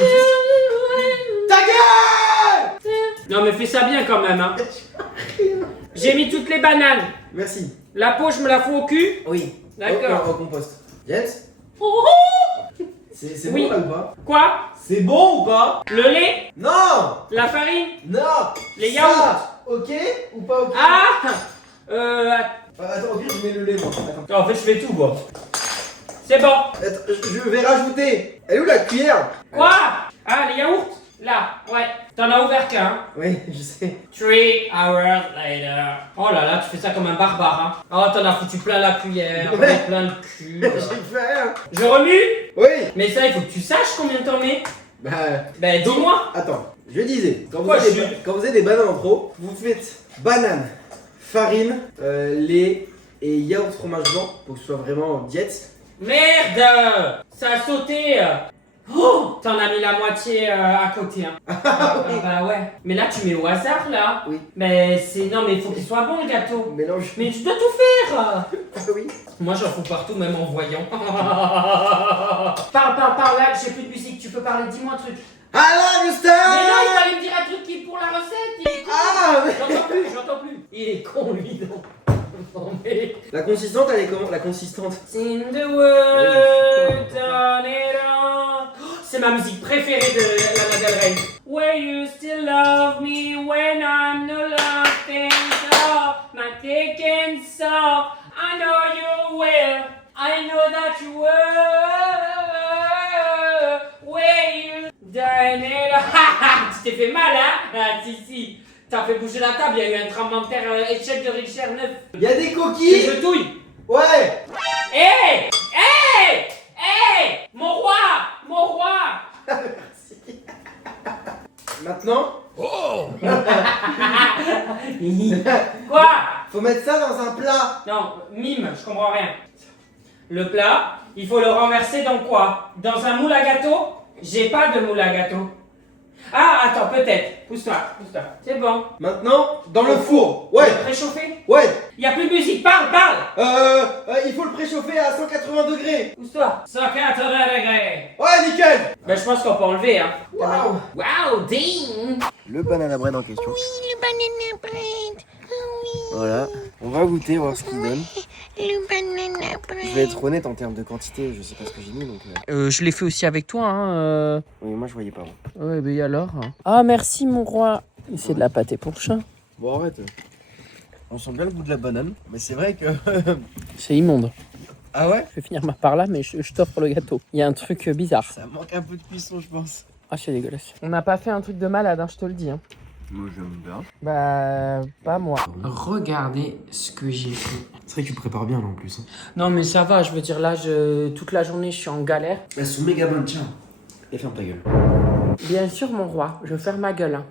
Ta gueule! Non mais fais ça bien quand même, hein. J'ai mis toutes les bananes. Merci. La peau, je me la fous au cul. Oui. D'accord. Au compost. Yes. C'est Oui. bon là ou pas? Quoi? C'est bon ou pas? Le lait? Non. La farine? Non. Les Ça, yaourts? ok ou pas ok? Ah! Attends, au pire, je mets le lait moi. Attends. En fait, je fais tout, moi. C'est bon. Attends, je vais rajouter. Elle est où la cuillère? Quoi? Ah, les yaourts? Là, ouais. T'en as ouvert qu'un. Oui, je sais. 3 hours later. Oh là là, tu fais ça comme un barbare, hein. Oh, t'en as foutu plein la cuillère, Ouais. plein le cul. J'ai fait rien. Je remue? Oui. Mais ça, il faut que tu saches combien t'en mets. Bah. Ben, dis-moi. Attends, je disais, quand Pourquoi quand vous avez des bananes en trop, vous faites banane, farine, lait et yaourt fromage blanc pour que ce soit vraiment diète. Merde! Ça a sauté. Oh! T'en as mis la moitié à côté, hein. Ah bah ouais. Mais là, tu mets au hasard, là. Oui. Mais c'est... Non, mais il faut qu'il soit bon, le gâteau. Mélange. Mais tu dois tout faire. Ah oui. Moi, j'en fous partout, même en voyant. Parle, là, j'ai plus de musique, tu peux parler, dis-moi un truc. I love you, star! Mais non, il fallait me dire un truc qui pour la recette, il est con. Ah, mais... J'entends plus. Il est con, lui, non. Non, mais... La consistante, elle est comment? La consistante. In the world, turn it on. C'est ma musique préférée de Lana Del Rey. Will you still love me when I'm no laughing so? My taking so. I know you will. I know that you will. Will you turn it on? Tu t'es fait mal, hein? Ah, si. T'as fait bouger la table, il y a eu un tremblement de terre, échec de Richter 9. Il y a des coquilles! Je touille. Ouais! Hé! Mon roi! Maintenant? Quoi? Faut mettre ça dans un plat. Non, mime, je comprends rien. Le plat, il faut le renverser dans quoi? Dans un moule à gâteau? J'ai pas de moule à gâteau. Ah, attends, peut-être. Pousse-toi, pousse-toi. C'est bon. Maintenant, dans le four. Ouais, Préchauffé? ouais. Y a plus de musique, parle, parle! Il faut le préchauffer à 180 degrés. Pousse-toi. 180 degrés. Ouais, nickel. Ben, je pense qu'on peut enlever, hein. Waouh. Waouh, ding! Le banana bread en question. Oui, le banana bread. Voilà, on va goûter, voir ce qu'il donne. Le banana bread. Je vais être honnête en termes de quantité, je sais pas ce que j'ai mis donc. Je l'ai fait aussi avec toi, hein. Oui, moi je voyais pas. Ouais, mais alors. Ah, merci, mon roi. C'est de la pâté pour chat. Bon, arrête. On sent bien le goût de la banane, mais c'est vrai que. C'est immonde. Ah ouais? Je vais finir par là, mais je t'offre le gâteau. Il y a un truc bizarre. Ça manque un peu de cuisson, je pense. Ah, c'est dégueulasse. On n'a pas fait un truc de malade, hein, je te le dis. Hein. Moi j'aime bien. Bah, pas moi. Regardez ce que j'ai fait. C'est vrai que tu prépares bien là en plus. Non, mais ça va, je veux dire, là, toute la journée, je suis en galère. Elles sont méga bonnes, tiens. Et ferme ta gueule. Bien sûr, mon roi, je ferme ma gueule. Hein.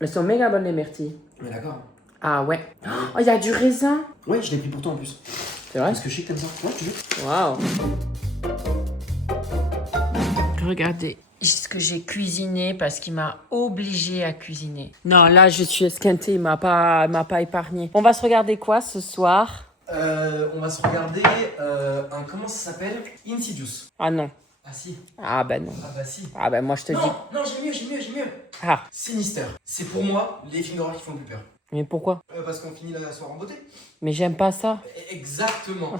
Elles sont méga bonnes, les myrtilles. Mais d'accord. Ah ouais. Oh, il y a du raisin. Ouais, je l'ai pris pour toi en plus. C'est vrai? Parce que je sais que t'aimes ça. Ouais, tu veux? Waouh. Regardez ce que j'ai cuisiné parce qu'il m'a obligé à cuisiner. Non, là, je suis esquintée, il m'a pas épargné. On va se regarder quoi ce soir? On va se regarder un. Comment ça s'appelle? Insidious. Ah non. Ah si. Ah ben non. Ah bah si. Ah ben moi, je te dis. Non, j'ai mieux. Ah, Sinister. C'est pour moi les films d'horreur qui font le plus peur. mais pourquoi? Parce qu'on finit la soirée en beauté. Mais j'aime pas ça. Exactement.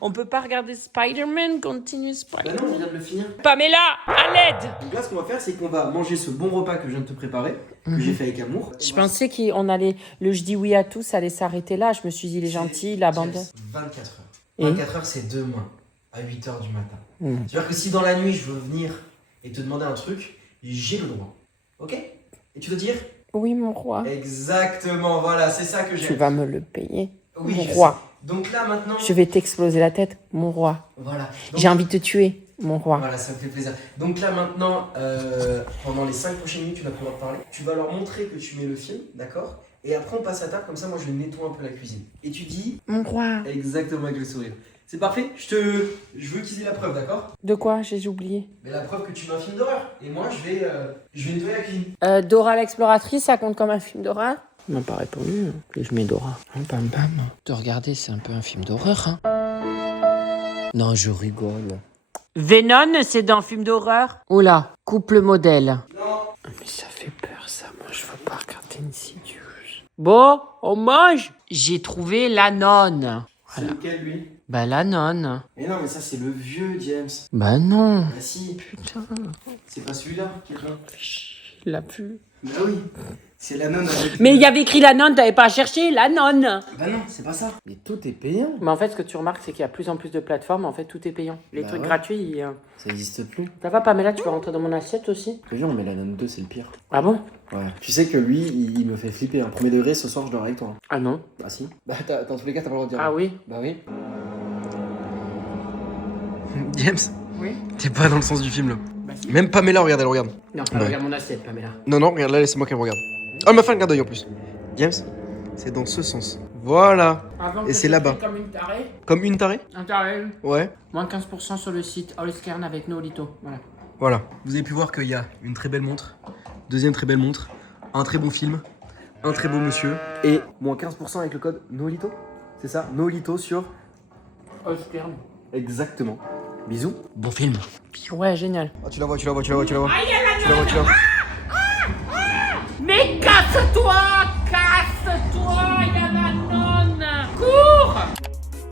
On peut pas regarder Spider-Man, continue Bah Spider-Man. non, je viens de le finir. Pamela, à l'aide. Donc là, ce qu'on va faire, c'est qu'on va manger ce bon repas que je viens de te préparer, que j'ai fait avec amour. Je pensais qu'on allait, le je dis oui à tous, allait s'arrêter là. Je me suis dit, il est gentil, il abandonne. 24 heures. Et 24 heures, c'est demain, à 8h du matin. Mm. C'est-à-dire que si dans la nuit, je veux venir et te demander un truc, j'ai le droit. Ok? Et tu veux dire? Oui, mon roi. Exactement, voilà, c'est ça que Tu j'aime. vas me le payer, Oui, mon je roi. sais. Donc là, maintenant... Je vais t'exploser la tête, mon roi. Voilà. Donc- J'ai envie de te tuer, mon roi. Voilà, ça me fait plaisir. Donc là, maintenant, pendant les 5 prochaines minutes, tu vas pouvoir parler. Tu vas leur montrer que tu mets le film, d'accord? Et après, on passe à table, comme ça, moi, je nettoie un peu la cuisine. Et tu dis Mon roi. exactement avec le sourire. C'est parfait, je veux utiliser la preuve, d'accord? De quoi? J'ai oublié. Mais la preuve que tu mets un film d'horreur. Et moi, je vais nettoyer la cuisine. Dora l'exploratrice, ça compte comme un film d'horreur? Il m'a pas répondu. Et je mets Dora. Bam bam. De regarder, c'est un peu un film d'horreur, hein. Non, je rigole. Venom, c'est dans un film d'horreur? Oh là, couple modèle. Non. Mais ça fait peur, ça. Moi, je veux pas regarder Insidious. Bon, on mange. J'ai trouvé la nonne. C'est lequel, lui? Bah, la nonne. Mais non, mais ça, c'est le vieux James. Bah non. Bah si, Putain, c'est pas celui-là qui est là. il l'a pu. Bah oui, c'est la nonne avec... Mais il y avait écrit la nonne, t'avais pas cherché la nonne. Bah non, c'est pas ça. Mais tout est payant. Mais en fait, ce que tu remarques, c'est qu'il y a plus en plus de plateformes. En fait, tout est payant. Les Bah trucs ouais. gratuits, Ça existe plus. Ça va, Pamela, tu peux rentrer dans mon assiette aussi? Non, mais la nonne 2, c'est le pire. Ah bon? Ouais. Tu sais que lui, il me fait flipper. Un premier degré, ce soir, je dors avec toi. Ah non. Bah si. Bah dans tous les cas, t'as pas le droit de dire. Ah oui? Bah oui. James, Oui? t'es pas dans le sens du film là. Bah si. Même Pamela, regarde, elle regarde. Non, Ouais. regarde mon assiette, Pamela. Non, regarde là, c'est moi qui me regarde. Oh, elle m'a fait un clin d'œil en plus. James, c'est dans ce sens. Voilà. Avant Et que c'est je là-bas. fais Comme une tarée. Comme une tarée? Un taré. Ouais. Moins 15% sur le site Allskern avec Nolito. Voilà. Voilà. Vous avez pu voir qu'il y a une très belle montre, deuxième très belle montre, un très bon film, un très beau monsieur, et moins 15% avec le code NOLITO. C'est ça? NOLITO sur... Allskern. Exactement. Bisous. Bon film. Ouais, génial. Oh, tu la vois. Tu la vois. Tu la vois. Mais casse-toi! Casse-toi! Il y a la nonne! Cours!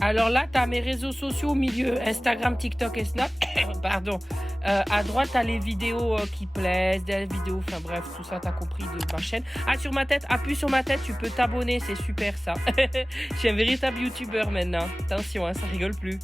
Alors là, t'as mes réseaux sociaux au milieu, Instagram, TikTok et Snap. Pardon. À droite, t'as les vidéos qui plaisent, des vidéos, enfin bref, tout ça, t'as compris de ma chaîne. Ah, sur ma tête, appuie sur ma tête, tu peux t'abonner, c'est super ça. Je suis un véritable youtubeur maintenant. Attention, hein, ça rigole plus.